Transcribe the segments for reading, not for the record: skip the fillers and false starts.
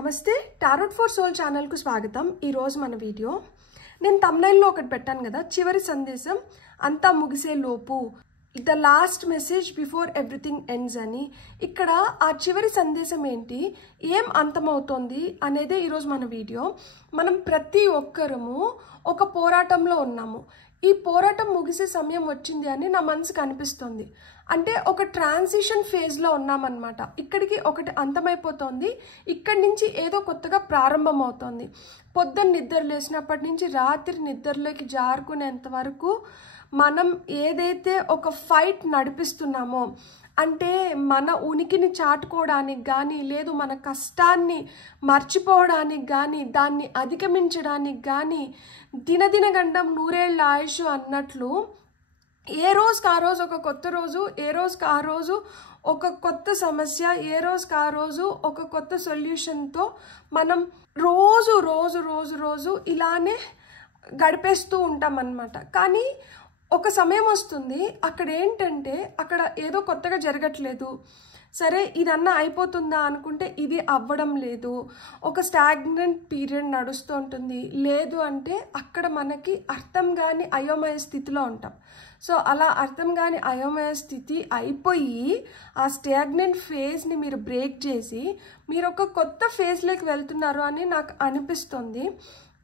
నమస్తే tarot for soul channel కు స్వాగతం। ఈ రోజు మన వీడియో నేను thumbnail లో ఒకటి పెట్టాను కదా, చివరి సందేశం అంతా ముగిసే లోపు the last message before everything ends అని। ఇక్కడ ఆ చివరి సందేశం ఏంటి, ఏం అంతమవుతోంది అనేదే ఈరోజు మన వీడియో। మనం ప్రతి ఒక్కరము ఒక పోరాటంలో ఉన్నాము। ఈ పోరాటం ముగిసే సమయం వచ్చింది అని నా మనసుకు అనిపిస్తుంది। అంటే ఒక ట్రాన్సిషన్ ఫేజ్లో ఉన్నామన్నమాట। ఇక్కడికి ఒకటి అంతమైపోతుంది, ఇక్కడి నుంచి ఏదో కొత్తగా ప్రారంభం అవుతుంది। పొద్దున్న నిద్ర లేచినప్పటి నుంచి రాత్రి నిద్రలోకి జారుకునేంత వరకు మనం ఏదైతే ఒక ఫైట్ నడిపిస్తున్నామో, అంటే మన ఉనికిని చాటుకోవడానికి కానీ, లేదు మన కష్టాన్ని మర్చిపోవడానికి కానీ, దాన్ని అధిగమించడానికి కానీ, దినదిన గండం నూరేళ్ళ ఆయుష్ అన్నట్లు ఏ రోజుకి ఆ రోజు ఒక కొత్త రోజు, ఏ రోజుకి ఆ రోజు ఒక కొత్త సమస్య, ఏ రోజుకి ఆ రోజు ఒక కొత్త సొల్యూషన్తో మనం రోజు రోజు రోజు రోజు ఇలానే గడిపేస్తూ ఉంటాం అన్నమాట। కానీ ఒక సమయం వస్తుంది, అక్కడ ఏంటంటే అక్కడ ఏదో కొత్తగా జరగట్లేదు, సరే ఇదన్నా అయిపోతుందా అనుకుంటే ఇది అవ్వడం లేదు, ఒక స్టాగ్నెంట్ పీరియడ్ నడుస్తూ ఉంటుంది, లేదు అంటే అక్కడ మనకి అర్థం కాని అయోమయ స్థితిలో ఉంటాం। సో అలా అర్థం కాని అయోమయ స్థితి అయిపోయి ఆ స్టాగ్నెంట్ ఫేజ్ని మీరు బ్రేక్ చేసి మీరు ఒక కొత్త ఫేజ్లోకి వెళ్తున్నారు అని నాకు అనిపిస్తుంది।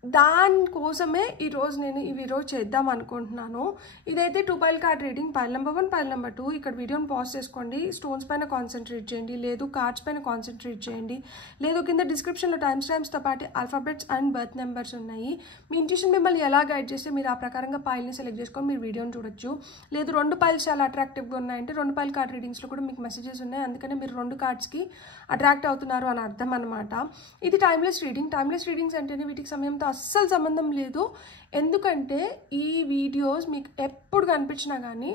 దానికోసమే ఈరోజు నేను ఈ వీడియో చేద్దాం అనుకుంటున్నాను। ఇదైతే 2 pile card reading, pile number 1, pile number 2। ఇక్కడ వీడియోని పాజ్ చేసుకోండి, స్టోన్స్ పైన కాన్సన్ట్రేట్ చేయండి, లేదు కార్డ్స్ పైన కాన్సన్ట్రేట్ చేయండి, లేదు కింద డిస్క్రిప్షన్లో టైమ్స్తో పాటు ఆల్ఫాబెట్స్ అండ్ బర్త్ నెంబర్స్ ఉన్నాయి। మీ ఇంట్యూషన్ మిమ్మల్ని ఎలా గైడ్ చేస్తే మీరు ఆ ప్రకారంగా పైల్ని సెలెక్ట్ చేసుకొని మీరు వీడియోని చూడొచ్చు। లేదు 2 పైల్స్ చాలా అట్రాక్టివ్గా ఉన్నాయంటే 2 పైల్ కార్డ్ రీడింగ్స్లో కూడా మీకు మెసేజెస్ ఉన్నాయి, అందుకనే మీరు 2 కార్డ్స్కి అట్రాక్ట్ అవుతున్నారు అని అర్థం అనమాట। ఇది టైమ్లెస్ రీడింగ్। టైమ్లెస్ రీడింగ్స్ అంటేనే వీటికి సమయంతో అస్సలు సంబంధం లేదు, ఎందుకంటే ఈ వీడియోస్ మీకు ఎప్పుడు కనిపించినా కానీ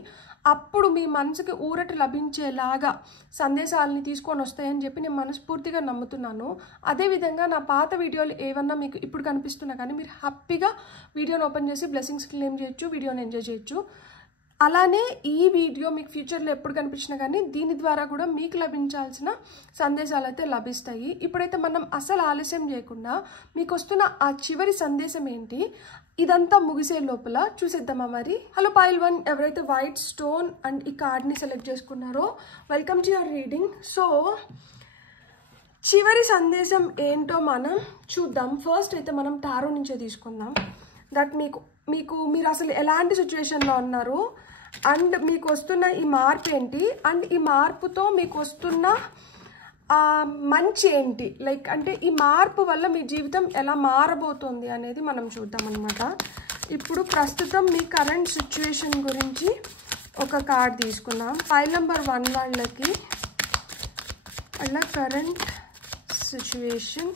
అప్పుడు మీ మనసుకి ఊరట లభించేలాగా సందేశాలని తీసుకొని వస్తాయని చెప్పి నేను మనస్ఫూర్తిగా నమ్ముతున్నాను। అదేవిధంగా నా పాత వీడియోలు ఏమన్నా మీకు ఇప్పుడు కనిపిస్తున్నా కానీ మీరు హ్యాపీగా వీడియోని ఓపెన్ చేసి బ్లెస్సింగ్స్ క్లెయిమ్ చేయొచ్చు, వీడియోని ఎంజాయ్ చేయొచ్చు। అలానే ఈ వీడియో మీకు ఫ్యూచర్లో ఎప్పుడు కనిపించినా కానీ దీని ద్వారా కూడా మీకు లభించాల్సిన సందేశాలు అయితే లభిస్తాయి। ఇప్పుడైతే మనం అసలు ఆలస్యం చేయకుండా మీకు వస్తున్న ఆ చివరి సందేశం ఏంటి, ఇదంతా ముగిసే లోపల చూసేద్దామా మరి। హలో పైల్ 1, ఎవరైతే వైట్ స్టోన్ అండ్ ఈ కార్డ్ని సెలెక్ట్ చేసుకున్నారో welcome to your reading. So చివరి సందేశం ఏంటో మనం చూద్దాం। ఫస్ట్ అయితే మనం టారో నుంచే తీసుకుందాం, దట్ మీరు అసలు ఎలాంటి సిచ్యువేషన్లో ఉన్నారు అండ్ మీకు వస్తున్న ఈ మార్పు ఏంటి, అండ్ ఈ మార్పుతో మీకు వస్తున్న మంచి ఏంటి, లైక్ అంటే ఈ మార్పు వల్ల మీ జీవితం ఎలా మారబోతుంది అనేది మనం చూద్దాం అనమాట। ఇప్పుడు ప్రస్తుతం మీ కరెంట్ సిచ్యువేషన్ గురించి ఒక కార్డ్ తీసుకున్నాం। ఫైల్ నెంబర్ 1 వాళ్ళకి వాళ్ళ కరెంట్ సిచ్యువేషన్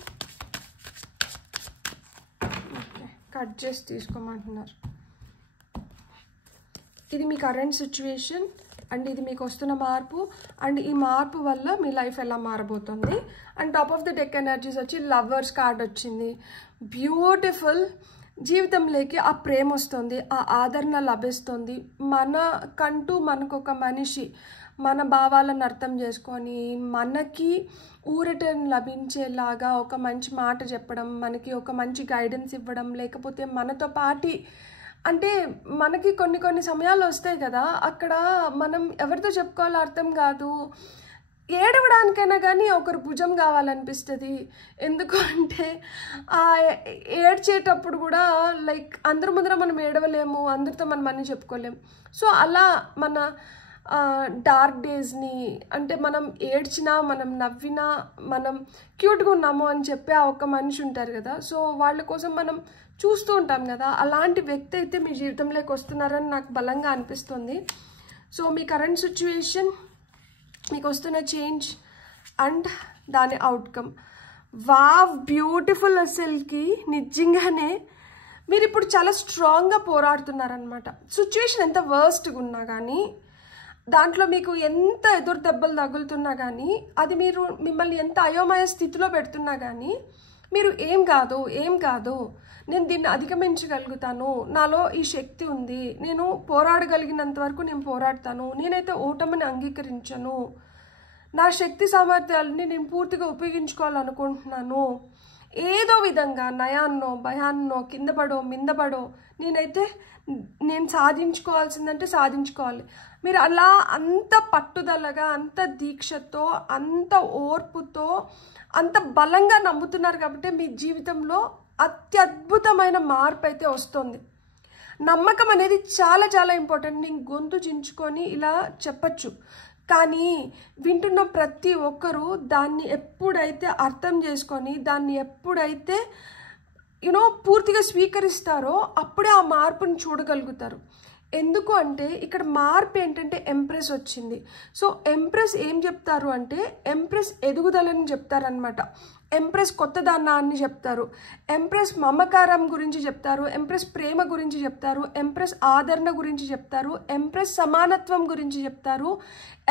కట్ చేసి తీసుకోమంటున్నారు। ఇది మీ కరెంట్ సిచ్యువేషన్ అండ్ ఇది మీకు వస్తున్న మార్పు, అండ్ ఈ మార్పు వల్ల మీ లైఫ్ ఎలా మారబోతుంది। And top of the deck energies వచ్చి లవర్స్ కార్డ్ వచ్చింది, బ్యూటిఫుల్। జీవితంలోకి ఆ ప్రేమ వస్తుంది, ఆ ఆదరణ లభిస్తుంది, మనకంటూ మనకు ఒక మనిషి మన భావాలను అర్థం చేసుకొని మనకి ఊరటను లభించేలాగా ఒక మంచి మాట చెప్పడం, మనకి ఒక మంచి గైడెన్స్ ఇవ్వడం, లేకపోతే మనతో పాటి అంటే మనకి కొన్ని సమయాలు వస్తాయి కదా, అక్కడ మనం ఎవరితో చెప్పుకోవాలో అర్థం కాదు, ఏడవడానికైనా కానీ ఒకరు భుజం కావాలనిపిస్తుంది। ఎందుకు అంటే ఏడ్చేటప్పుడు కూడా లైక్ అందరి ముందర మనం ఏడవలేము, అందరితో మనం అన్నీ చెప్పుకోలేము। సో అలా మన డార్క్ డేస్ని, అంటే మనం ఏడ్చినా మనం నవ్వినా మనం క్యూట్గా ఉన్నాము అని చెప్పి ఆ ఒక్క మనిషి ఉంటారు కదా, సో వాళ్ళ కోసం మనం చూస్తూ ఉంటాం కదా, అలాంటి వ్యక్తి అయితే మీ జీవితంలోకి వస్తున్నారని నాకు బలంగా అనిపిస్తుంది। సో మీ కరెంట్ సిచ్యువేషన్, మీకు వస్తున్న చేంజ్ అండ్ దాని అవుట్కమ్, వావ్ బ్యూటిఫుల్। అసలుకి నిజంగానే మీరు ఇప్పుడు చాలా స్ట్రాంగ్గా పోరాడుతున్నారనమాట। సిచ్యువేషన్ ఎంత వర్స్ట్గా ఉన్నా కానీ, దాంట్లో మీకు ఎంత ఎదురు దెబ్బలు తగులుతున్నా కానీ, అది మిమ్మల్ని ఎంత అయోమయ స్థితిలో పెడుతున్నా కానీ మీరు ఏం కాదు నేను దీన్ని అధిగమించగలుగుతాను, నాలో ఈ శక్తి ఉంది, నేను పోరాడగలిగినంత వరకు నేను పోరాడతాను, నేనైతే ఓటమిని అంగీకరించను, నా శక్తి సామర్థ్యాలని నేను పూర్తిగా ఉపయోగించుకోవాలనుకుంటున్నాను. ఏదో విధంగా నయాన్నో భయాన్నో కిందపడో మిందపడో నేను సాధించుకోవాల్సిందంటే సాధించుకోవాలి. మీరు అలా అంత పట్టుదలగా, అంత దీక్షతో, అంత ఓర్పుతో, అంత బలంగా నమ్ముతున్నారు కాబట్టి మీ జీవితంలో అత్యద్భుతమైన మార్పు అయితే వస్తుంది. నమ్మకం అనేది చాలా చాలా ఇంపార్టెంట్. నేను గొంతు చించుకొని ఇలా చెప్పచ్చు, కానీ వింటున్న ప్రతి ఒక్కరూ దాన్ని ఎప్పుడైతే అర్థం చేసుకొని, దాన్ని ఎప్పుడైతే పూర్తిగా స్వీకరిస్తారో అప్పుడే ఆ మార్పుని చూడగలుగుతారు. ఎందుకు అంటే ఇక్కడ మార్పు ఏంటంటే ఎంప్రెస్ వచ్చింది. సో ఎంప్రెస్ ఏం చెప్తారు అంటే ఎంప్రెస్ ఎదుగుదలని చెప్తారనమాట. ఎంప్రెస్ కొత్తదనాన్ని చెప్తారు, ఎంప్రెస్ మమకారం గురించి చెప్తారు, ఎంప్రెస్ ప్రేమ గురించి చెప్తారు, ఎంప్రెస్ ఆదరణ గురించి చెప్తారు, ఎంప్రెస్ సమానత్వం గురించి చెప్తారు,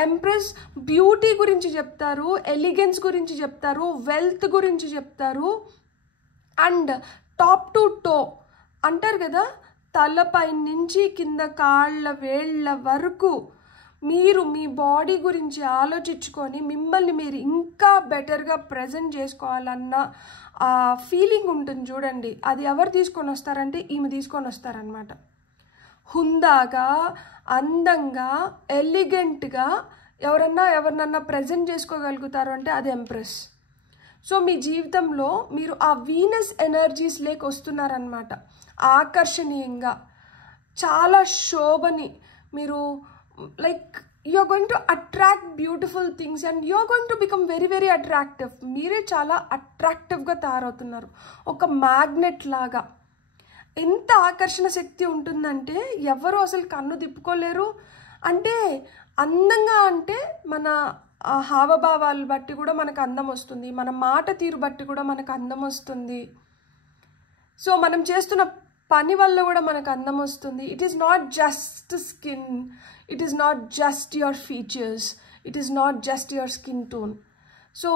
ఎంప్రెస్ బ్యూటీ గురించి చెప్తారు, ఎలిగెన్స్ గురించి చెప్తారు, వెల్త్ గురించి చెప్తారు. అండ్ టాప్ టు టో అంటారు కదా, తలపై నుంచి కింద కాళ్ళ వేళ్ళ వరకు మీరు మీ బాడీ గురించి ఆలోచించుకొని మిమ్మల్ని మీరు ఇంకా బెటర్గా ప్రజెంట్ చేసుకోవాలన్న ఫీలింగ్ ఉంటుంది చూడండి. అది ఎవరు తీసుకొని వస్తారంటే ఈమె తీసుకొని వస్తారనమాట. హుందాగా, అందంగా, ఎలిగెంట్గా ఎవరినన్నా ప్రజెంట్ చేసుకోగలుగుతారు అంటే అది ఎంప్రెస్. సో మీ జీవితంలో మీరు ఆ వీనస్ ఎనర్జీస్ లేక వస్తున్నారనమాట. ఆకర్షణీయంగా, చాలా శోభని మీరు like you are going to attract beautiful things and you are going to become very very attractive. మీరే చాలా అట్రాక్టివ్గా తయారవుతున్నారు, ఒక మ్యాగ్నెట్ లాగా. ఎంత ఆకర్షణ శక్తి ఉంటుందంటే ఎవరు అసలు కన్ను తిప్పుకోలేరు. అంటే అందంగా అంటే మన హావభావాలు బట్టి కూడా మనకు అందం వస్తుంది, మన మాట తీరు బట్టి కూడా మనకు అందం వస్తుంది. సో మనం చేస్తున్న పని వల్ల కూడా మనకు అందం వస్తుంది. It is not just skin, it is not just your features, it is not just your skin tone. So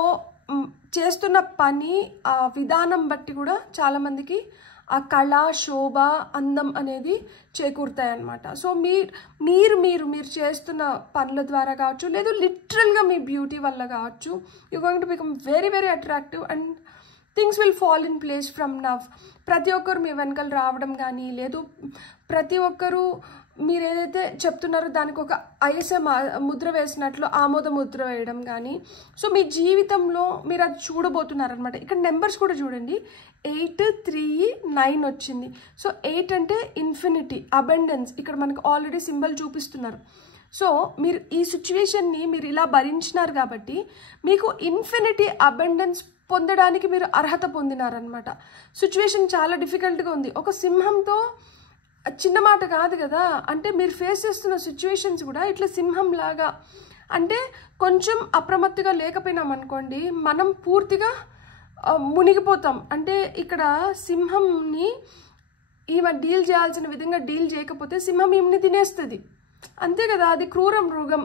చేస్తున్న పని విధానం బట్టి కూడా చాలామందికి ఆ కళ, శోభ, అందం అనేది చేకూరుతాయి అన్నమాట. సో మీరు చేస్తున్న పనుల ద్వారా కావచ్చు, లేదు లిటరల్గా మీ బ్యూటీ వల్ల కావచ్చు, you going to become very very attractive and things will fall in place from now. ప్రతి ఒక్కరు మీ వెనకాల రావడం కానీ, లేదు ప్రతి ఒక్కరు మీరు ఏదైతే చెప్తున్నారో దానికి ఒక ఐఎస్ఏ ముద్ర వేసినట్లు ఆమోద ముద్ర వేయడం కానీ. సో మీ జీవితంలో మీరు అది చూడబోతున్నారనమాట. ఇక్కడ నెంబర్స్ కూడా చూడండి, 8, 3, 9 వచ్చింది. సో 8 అంటే ఇన్ఫినిటీ, అబండెన్స్. ఇక్కడ మనకు ఆల్రెడీ సింబల్ చూపిస్తున్నారు. సో మీరు ఈ సిచ్యువేషన్ని మీరు ఇలా భరించినారు కాబట్టి మీకు ఇన్ఫినిటీ అబండెన్స్ పొందడానికి మీరు అర్హత పొందినారనమాట. సిచ్యువేషన్ చాలా డిఫికల్ట్గా ఉంది. ఒక సింహంతో చిన్న మాట కాదు కదా. అంటే మీరు ఫేస్ చేస్తున్న సిచ్యువేషన్స్ కూడా ఇట్లా సింహం లాగా, అంటే కొంచెం అప్రమత్తుగా లేకపోయినాం అనుకోండి మనం పూర్తిగా మునిగిపోతాం. అంటే ఇక్కడ సింహంని ఈమె డీల్ చేయాల్సిన విధంగా డీల్ చేయకపోతే సింహం ఈమెని తినేస్తుంది, అంతే కదా. అది క్రూర మృగం,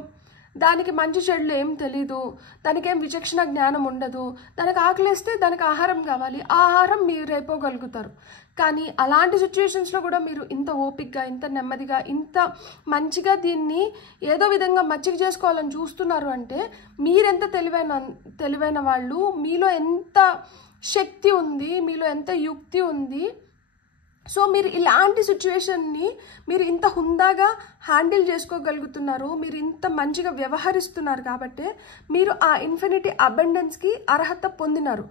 దానికి మంచి చెడులు ఏం తెలీదు, దానికి ఏం విచక్షణ జ్ఞానం ఉండదు. దానికి ఆకలిస్తే దానికి ఆహారం కావాలి, ఆ ఆహారం మీరు రేపోగలుగుతారు. కానీ అలాంటి సిచ్యువేషన్స్లో కూడా మీరు ఇంత ఓపిక్గా, ఇంత నెమ్మదిగా, ఇంత మంచిగా దీన్ని ఏదో విధంగా మచ్చిక చేసుకోవాలని చూస్తున్నారు అంటే మీరెంత తెలివైన వాళ్ళు, మీలో ఎంత శక్తి ఉంది, మీలో ఎంత యుక్తి ఉంది. సో మీరు ఇలాంటి సిచ్యువేషన్ని మీరు ఇంత హుందాగా హ్యాండిల్ చేసుకోగలుగుతున్నారు, మీరు ఇంత మంచిగా వ్యవహరిస్తున్నారు కాబట్టి మీరు ఆ ఇన్ఫినిటీ అబండెన్స్కి అర్హత పొందినారు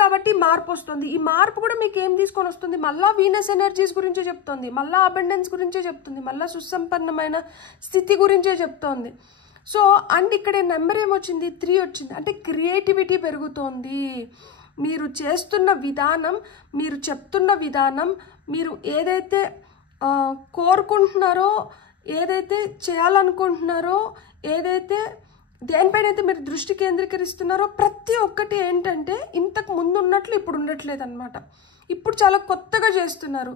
కాబట్టి మార్పు వస్తుంది. ఈ మార్పు కూడా మీకు ఏం తీసుకొని వస్తుంది? మళ్ళీ వీనస్ ఎనర్జీస్ గురించే చెప్తుంది, మళ్ళీ అబండెన్స్ గురించే చెప్తుంది, మళ్ళీ సుసంపన్నమైన స్థితి గురించే చెప్తోంది. సో అండ్ ఇక్కడ నెంబర్ ఏమొచ్చింది? 3 వచ్చింది. అంటే క్రియేటివిటీ పెరుగుతోంది. మీరు చేస్తున్న విధానం, మీరు చెప్తున్న విధానం, మీరు ఏదైతే కోరుకుంటున్నారో, ఏదైతే చేయాలనుకుంటున్నారో, ఏదైతే దేనిపైన అయితే మీరు దృష్టి కేంద్రీకరిస్తున్నారో ప్రతి ఒక్కటి ఏంటంటే ఇంతకు ముందు ఉన్నట్లు ఇప్పుడు ఉండట్లేదు అనమాట. ఇప్పుడు చాలా కొత్తగా చేస్తున్నారు,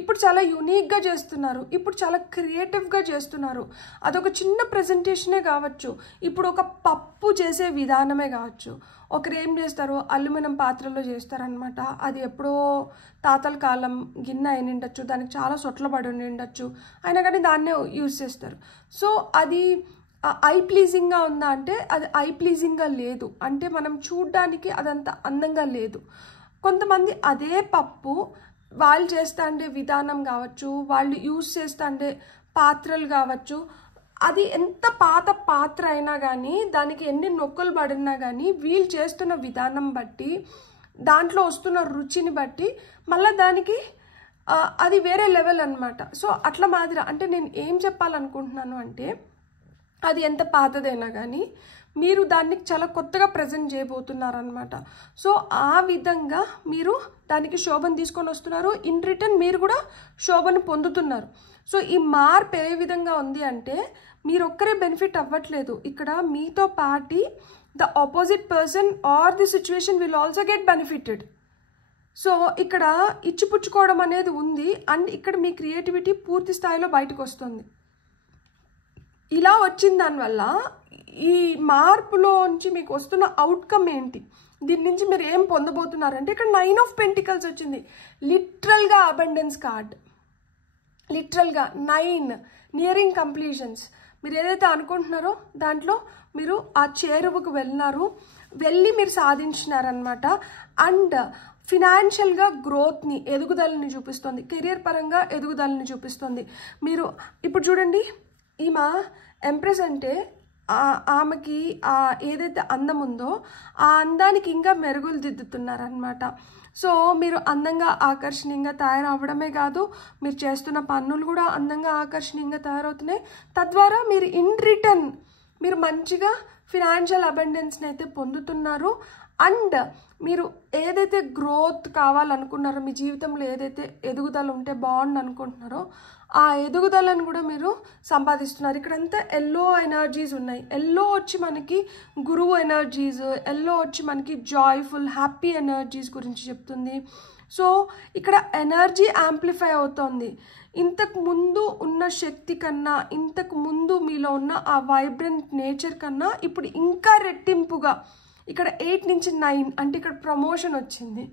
ఇప్పుడు చాలా యూనిక్గా చేస్తున్నారు, ఇప్పుడు చాలా క్రియేటివ్గా చేస్తున్నారు. అదొక చిన్న ప్రజెంటేషనే కావచ్చు, ఇప్పుడు ఒక పప్పు చేసే విధానమే కావచ్చు. ఒకరు ఏం చేస్తారు, అల్యూమినియం పాత్రలో చేస్తారనమాట. అది ఎప్పుడో తాతల కాలం గిన్నె అయిన ఉండొచ్చు, దానికి చాలా సొట్ల పడి ఉండొచ్చు, అయినా కానీ దాన్నే యూజ్ చేస్తారు. సో అది ఐ ప్లీజింగ్గా ఉందా అంటే అది ఐ ప్లీజింగ్గా లేదు, అంటే మనం చూడ్డానికి అదంత అందంగా లేదు. కొంతమంది అదే పప్పు వాళ్ళు చేస్తాండే విధానం కావచ్చు, వాళ్ళు యూజ్ చేస్తాండే పాత్రలు కావచ్చు, అది ఎంత పాత పాత్ర అయినా కానీ దానికి ఎన్ని నొక్కులు పడినా కానీ వీళ్ళు చేస్తున్న విధానం బట్టి దాంట్లో వస్తున్న రుచిని బట్టి మళ్ళీ దానికి అది వేరే లెవెల్ అనమాట. సో అట్లా మాదిరి అంటే నేను ఏం చెప్పాలనుకుంటున్నాను అంటే అది ఎంత పాతదైనా కానీ మీరు దాన్ని చాలా కొత్తగా ప్రజెంట్ చేయబోతున్నారనమాట. సో ఆ విధంగా మీరు దానికి శోభను తీసుకొని వస్తున్నారు, ఇన్ రిటర్న్ మీరు కూడా శోభను పొందుతున్నారు. సో ఈ మార్పు ఏ విధంగా ఉంది అంటే మీరు ఒక్కరే బెనిఫిట్ అవ్వట్లేదు, ఇక్కడ మీతో పాటి the opposite person are the situation will also get benefited. So ఇక్కడ ఇచ్చిపుచ్చుకోవడం అనేది ఉంది అండ్ ఇక్కడ మీ క్రియేటివిటీ పూర్తి స్థాయిలో బయటకు వస్తుంది. ఇలా వచ్చిన దానివల్ల ఈ మార్పులోంచి మీకు వస్తున్న అవుట్కమ్ ఏంటి, దీని నుంచి మీరు ఏం పొందబోతున్నారంటే ఇక్కడ 9 ఆఫ్ పెంటికల్స్ వచ్చింది. లిటరల్గా అబండెన్స్ కార్డ్, లిటరల్గా 9 నియరింగ్ కంప్లీషన్స్. మీరు ఏదైతే అనుకుంటున్నారో దాంట్లో మీరు ఆ చేరువకు వెళ్ళి మీరు సాధించినారనమాట. అండ్ ఫినాన్షియల్గా గ్రోత్ని, ఎదుగుదలని చూపిస్తుంది, కెరియర్ పరంగా ఎదుగుదలని చూపిస్తుంది. మీరు ఇప్పుడు చూడండి, ఈమె ఎంప్రెస్ అంటే ఆమెకి ఏదైతే అందం ఉందో ఆ అందానికి ఇంకా మెరుగులు దిద్దుతున్నారనమాట. సో మీరు అందంగా ఆకర్షణీయంగా తయారవ్వడమే కాదు, మీరు చేస్తున్న పనులు కూడా అందంగా ఆకర్షణీయంగా తయారవుతున్నాయి. తద్వారా మీరు ఇన్ రిటర్న్ మీరు మంచిగా ఫినాన్షియల్ అబండెన్స్ని అయితే పొందుతున్నారు. అండ్ మీరు ఏదైతే గ్రోత్ కావాలనుకున్నారో, మీ జీవితంలో ఏదైతే ఎదుగుదల ఉంటే బాగుండు అనుకుంటున్నారో ఆ ఎదుగుదలను కూడా మీరు సంపాదిస్తున్నారు. ఇక్కడంతా ఎల్లో ఎనర్జీస్ ఉన్నాయి. ఎల్లో వచ్చి మనకి గురువు ఎనర్జీస్, ఎల్లో వచ్చి మనకి జాయ్ఫుల్ హ్యాపీ ఎనర్జీస్ గురించి చెప్తుంది. సో ఇక్కడ ఎనర్జీ యాంప్లిఫై అవుతోంది. ఇంతకు ముందు ఉన్న శక్తి కన్నా, ఇంతకు ముందు మీలో ఉన్న ఆ వైబ్రెంట్ నేచర్ కన్నా ఇప్పుడు ఇంకా రెట్టింపుగా ఇక్కడ 8 నుంచి 9 అంటే ఇక్కడ ప్రమోషన్ వచ్చింది.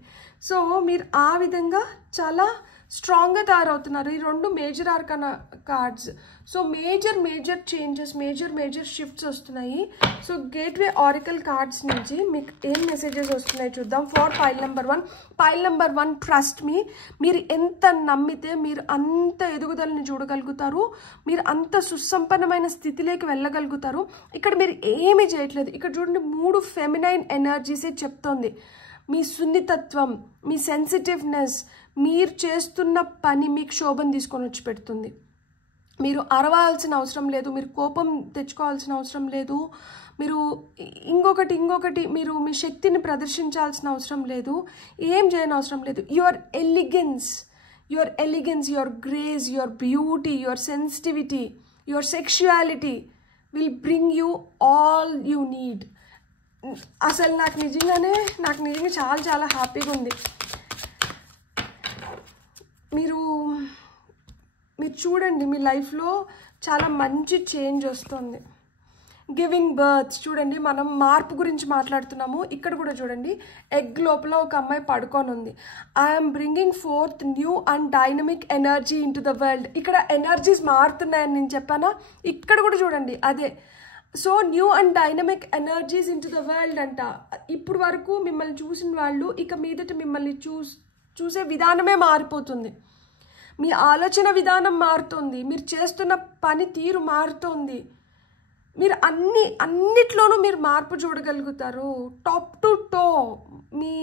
సో మీరు ఆ విధంగా చాలా స్ట్రాంగ్గా తయారవుతున్నారు. ఈ 2 major arcana cards. So major changes, major shifts వస్తున్నాయి. సో గేట్వే ఆరికల్ కార్డ్స్ నుంచి మీకు ఏం మెసేజెస్ వస్తున్నాయి చూద్దాం. For pile number 1 trust me. మీరు ఎంత నమ్మితే మీరు అంత ఎదుగుదలని చూడగలుగుతారు, మీరు అంత సుసంపన్నమైన స్థితిలోకి వెళ్ళగలుగుతారు. ఇక్కడ మీరు ఏమీ చేయట్లేదు. ఇక్కడ చూడండి 3 ఫెమినైన్ ఎనర్జీసే చెప్తోంది. మీ సున్నితత్వం, మీ సెన్సిటివ్నెస్, మీరు చేస్తున్న పని మీకు శోభను తీసుకొని వచ్చి పెడుతుంది. మీరు అరవాల్సిన అవసరం లేదు, మీరు కోపం తెచ్చుకోవాల్సిన అవసరం లేదు, మీరు ఇంకొకటి మీరు మీ శక్తిని ప్రదర్శించాల్సిన అవసరం లేదు, ఏం చేయని అవసరం లేదు. Your elegance, your grace, your beauty, your sensitivity, your sexuality will bring you all you need. అసలు నాకు నిజంగా చాలా హ్యాపీగా ఉంది. మీరు చూడండి, మీ లైఫ్లో చాలా మంచి చేంజ్ వస్తుంది. గివింగ్ బర్త్ చూడండి, మనం మార్పు గురించి మాట్లాడుతున్నాము. ఇక్కడ కూడా చూడండి, ఎగ్ లోపల ఒక అమ్మాయి పడుకొని ఉంది. I'm bringing fourth new and dynamic energy in to the world. ఇక్కడ ఎనర్జీస్ మారుతున్నాయని నేను చెప్పానా, ఇక్కడ కూడా చూడండి అదే. So new and dynamic energies in to the world అంట. ఇప్పుడు వరకు మిమ్మల్ని చూసిన వాళ్ళు ఇక మీదట మిమ్మల్ని చూసే విధానమే మారిపోతుంది. మీ ఆలోచన విధానం మారుతుంది, మీరు చేస్తున్న పని తీరు మారుతుంది, మీరు అన్నిట్లోనూ మీరు మార్పు చూడగలుగుతారు. టాప్ టు టో మీ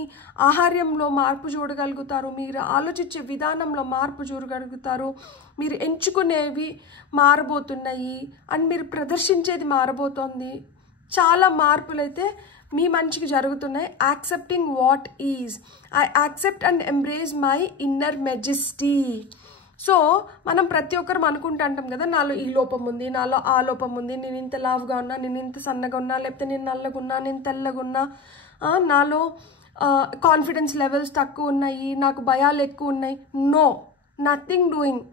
ఆహార్యంలో మార్పు చూడగలుగుతారు, మీరు ఆలోచించే విధానంలో మార్పు చూడగలుగుతారు, మీరు ఎంచుకునేవి మారబోతున్నాయి అండ్ మీరు ప్రదర్శించేది మారబోతోంది. చాలా మార్పులు అయితే మీ మంచికి జరుగుతున్నాయి. Accepting what is, I accept and embrace my inner majesty. So మనం ప్రతి ఒక్కరం అనుకుంటుంటాం కదా, నాలో ఈ లోపం ఉంది, నాలో ఆ లోపం ఉంది, నేను ఇంత లావుగా ఉన్నా, నేను ఇంత సన్నగా ఉన్నా, లేకపోతే నేను నల్లగా ఉన్నా, నేను తెల్లగా ఉన్నా, నాలో కాన్ఫిడెన్స్ లెవెల్స్ తక్కువ ఉన్నాయి, నాకు భయాలు ఎక్కువ ఉన్నాయి. No, nothing doing.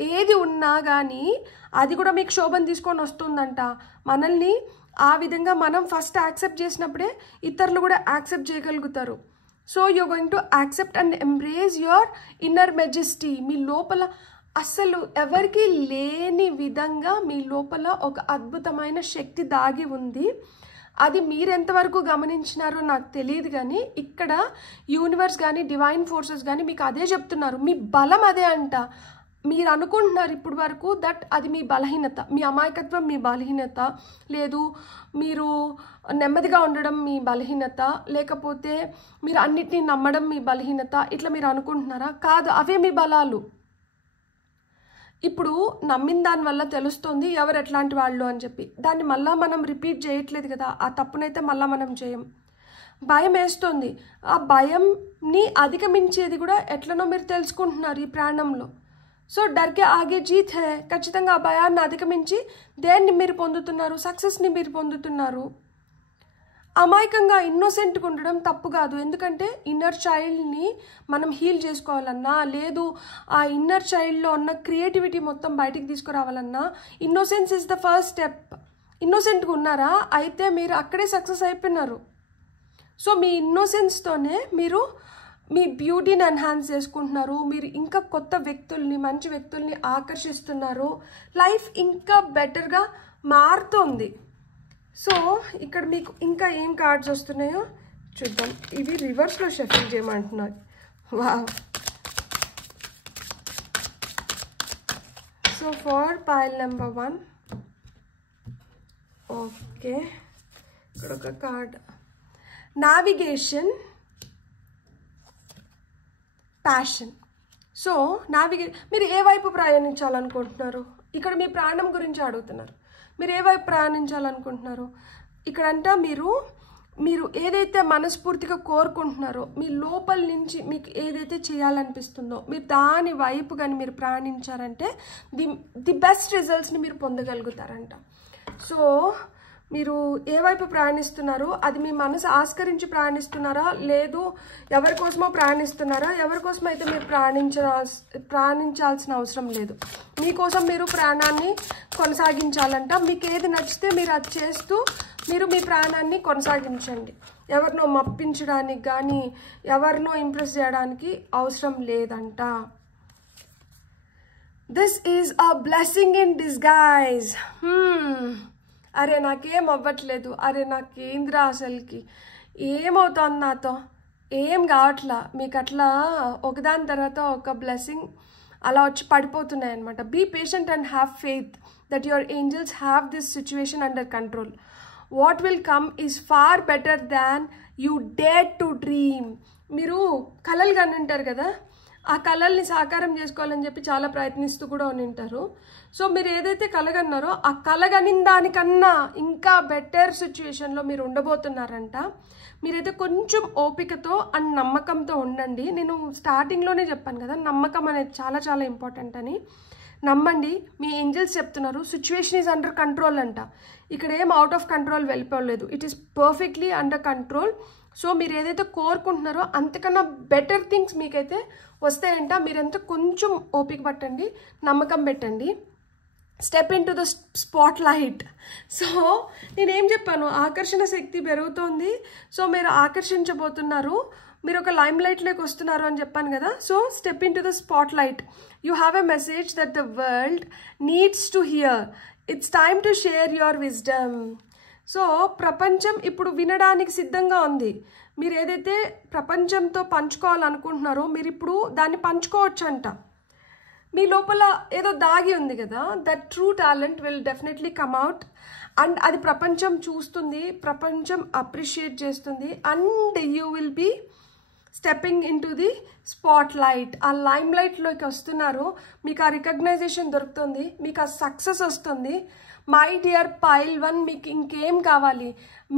ఏది ఉన్నా కానీ అది కూడా మీకు శోభను తీసుకొని వస్తుందంట. మనల్ని ఆ విధంగా మనం ఫస్ట్ యాక్సెప్ట్ చేసినప్పుడే ఇతరులు కూడా యాక్సెప్ట్ చేయగలుగుతారు. So you're going to accept and embrace your inner majesty. మీ లోపల అసలు ఎవరికి లేని విధంగా మీ లోపల ఒక అద్భుతమైన శక్తి దాగి ఉంది. అది మీరు ఎంతవరకు గమనించినారో నాకు తెలియదు, కానీ ఇక్కడ యూనివర్స్ కానీ డివైన్ ఫోర్సెస్ కానీ మీకు అదే చెప్తున్నారు. మీ బలం అదే అంట. మీరు అనుకుంటున్నారు ఇప్పుడు వరకు దట్ అది మీ బలహీనత, మీ అమాయకత్వం మీ బలహీనత, లేదు మీరు నెమ్మదిగా ఉండడం మీ బలహీనత, లేకపోతే మీరు అన్నిటినీ నమ్మడం మీ బలహీనత, ఇట్లా మీరు అనుకుంటున్నారా? కాదు, అవే మీ బలాలు. ఇప్పుడు నమ్మిన దానివల్ల తెలుస్తుంది ఎవరు ఎట్లాంటి వాళ్ళు అని చెప్పి. దాన్ని మళ్ళీ మనం రిపీట్ చేయట్లేదు కదా, ఆ తప్పునైతే మళ్ళీ మనం చేయం. భయం వేస్తుంది, ఆ భయంని అధిగమించేది కూడా ఎట్లనో మీరు తెలుసుకుంటున్నారు ఈ ప్రాణంలో. సో డర్కే ఆగే జీత్ హే. ఖచ్చితంగా ఆ భయాన్ని అధిగమించి దేన్ని మీరు పొందుతున్నారు? సక్సెస్ని మీరు పొందుతున్నారు. అమాయకంగా ఇన్నోసెంట్గా ఉండడం తప్పు కాదు, ఎందుకంటే ఇన్నర్ చైల్డ్ని మనం హీల్ చేసుకోవాలన్నా, లేదు ఆ ఇన్నర్ చైల్డ్లో ఉన్న క్రియేటివిటీ మొత్తం బయటికి తీసుకురావాలన్నా innocence is the first step. ఇన్నోసెంట్గా ఉన్నారా? అయితే మీరు అక్కడే సక్సెస్ అయిపోయినారు. సో మీ ఇన్నోసెన్స్తోనే మీరు మీ బ్యూటీని ఎన్హాన్స్ చేసుకుంటున్నారు, మీరు ఇంకా కొత్త వ్యక్తుల్ని, మంచి వ్యక్తుల్ని ఆకర్షిస్తున్నారు, లైఫ్ ఇంకా బెటర్గా మారుతుంది. సో ఇక్కడ మీకు ఇంకా ఏం కార్డ్స్ వస్తున్నాయో చూద్దాం. ఇవి రివర్స్లో షఫిల్ చేయమంటున్నారు. Wow. So for pile number 1, okay, ఇక్కడ ఒక కార్డ్ నావిగేషన్, ప్యాషన్. సో మీరు ఏ వైపు ప్రయాణించాలనుకుంటున్నారు? ఇక్కడ మీ ప్రాణం గురించి అడుగుతున్నారు. మీరు ఏ వైపు ప్రయాణించాలనుకుంటున్నారు? ఇక్కడంట మీరు ఏదైతే మనస్ఫూర్తిగా కోరుకుంటున్నారో, మీ లోపల నుంచి మీకు ఏదైతే చేయాలనిపిస్తుందో మీరు దాని వైపు కానీ మీరు ప్రయాణించారంటే ది బెస్ట్ రిజల్ట్స్ని మీరు పొందగలుగుతారంట. సో మీరు ఏ వైపు ప్రయాణిస్తున్నారో అది మీ మనసు ఆస్కరించి ప్రయాణిస్తున్నారా, లేదు ఎవరి కోసమో ప్రయాణిస్తున్నారా? ఎవరి కోసం అయితే మీరు ప్రయాణించాల్సిన అవసరం లేదు. మీకోసం మీరు ప్రయాణాన్ని కొనసాగించాలంట. మీకు ఏది నచ్చితే మీరు అది చేస్తూ మీరు మీ ప్రయాణాన్ని కొనసాగించండి. ఎవరినో మప్పించడానికి కానీ ఎవరినో ఇంప్రెస్ చేయడానికి అవసరం లేదంట. This is a blessing in disguise. అరే నాకేం అవ్వట్లేదు, అరే నాకేంద్రా అసలుకి ఏమవుతుంది నాతో, ఏం కావట్లా. మీకు అట్లా ఒకదాని తర్వాత ఒక బ్లెస్సింగ్ అలా వచ్చి పడిపోతున్నాయి అనమాట. Be patient and have faith that your angels have this situation under control. What will come is far better than you dare to dream. మీరు కలలు కనుంటారు కదా, ఆ కళల్ని సాకారం చేసుకోవాలని చెప్పి చాలా ప్రయత్నిస్తూ కూడా ఉంటారు. సో మీరు ఏదైతే కలగన్నారో ఆ కలగని దానికన్నా ఇంకా బెటర్ సిచ్యువేషన్లో మీరు ఉండబోతున్నారంట. మీరైతే కొంచెం ఓపికతో అండ్ నమ్మకంతో ఉండండి. నేను స్టార్టింగ్లోనే చెప్పాను కదా, నమ్మకం అనేది చాలా చాలా ఇంపార్టెంట్ అని. నమ్మండి, మీ ఏంజల్స్ చెప్తున్నారు సిచ్యువేషన్ ఈజ్ అండర్ కంట్రోల్ అంట. ఇక్కడ ఏం అవుట్ ఆఫ్ కంట్రోల్ వెళ్ళిపోలేదు, it is perfectly under control. So మీరు ఏదైతే కోరుకుంటున్నారో అంతకన్నా బెటర్ థింగ్స్ మీకైతే వస్తాయంట. మీరంతా కొంచెం ఓపిక పట్టండి, నమ్మకం పెట్టండి. Step in to the spot light. So నేనేం చెప్పాను, ఆకర్షణ శక్తి పెరుగుతోంది. సో మీరు ఆకర్షించబోతున్నారు, మీరు ఒక లైమ్ లైట్లోకి వస్తున్నారు అని చెప్పాను కదా. So step in to the spot light. You have a message that the world needs to hear. It's time to share your wisdom. So ప్రపంచం ఇప్పుడు వినడానికి సిద్ధంగా ఉంది. మీరు ఏదైతే ప్రపంచంతో పంచుకోవాలనుకుంటున్నారో మీరు ఇప్పుడు దాన్ని పంచుకోవచ్చు అంట. మీ లోపల ఏదో దాగి ఉంది కదా, that true talent will definitely come out. And అది ప్రపంచం చూస్తుంది, ప్రపంచం అప్రిషియేట్ చేస్తుంది. And you will be stepping into the spotlight. ఆ లైమ్ లైట్లోకి వస్తున్నారు, మీకు ఆ రికగ్నైజేషన్ దొరుకుతుంది, మీకు ఆ సక్సెస్ వస్తుంది. మై డియర్ పైల్ 1, మీకు ఇంకేం కావాలి?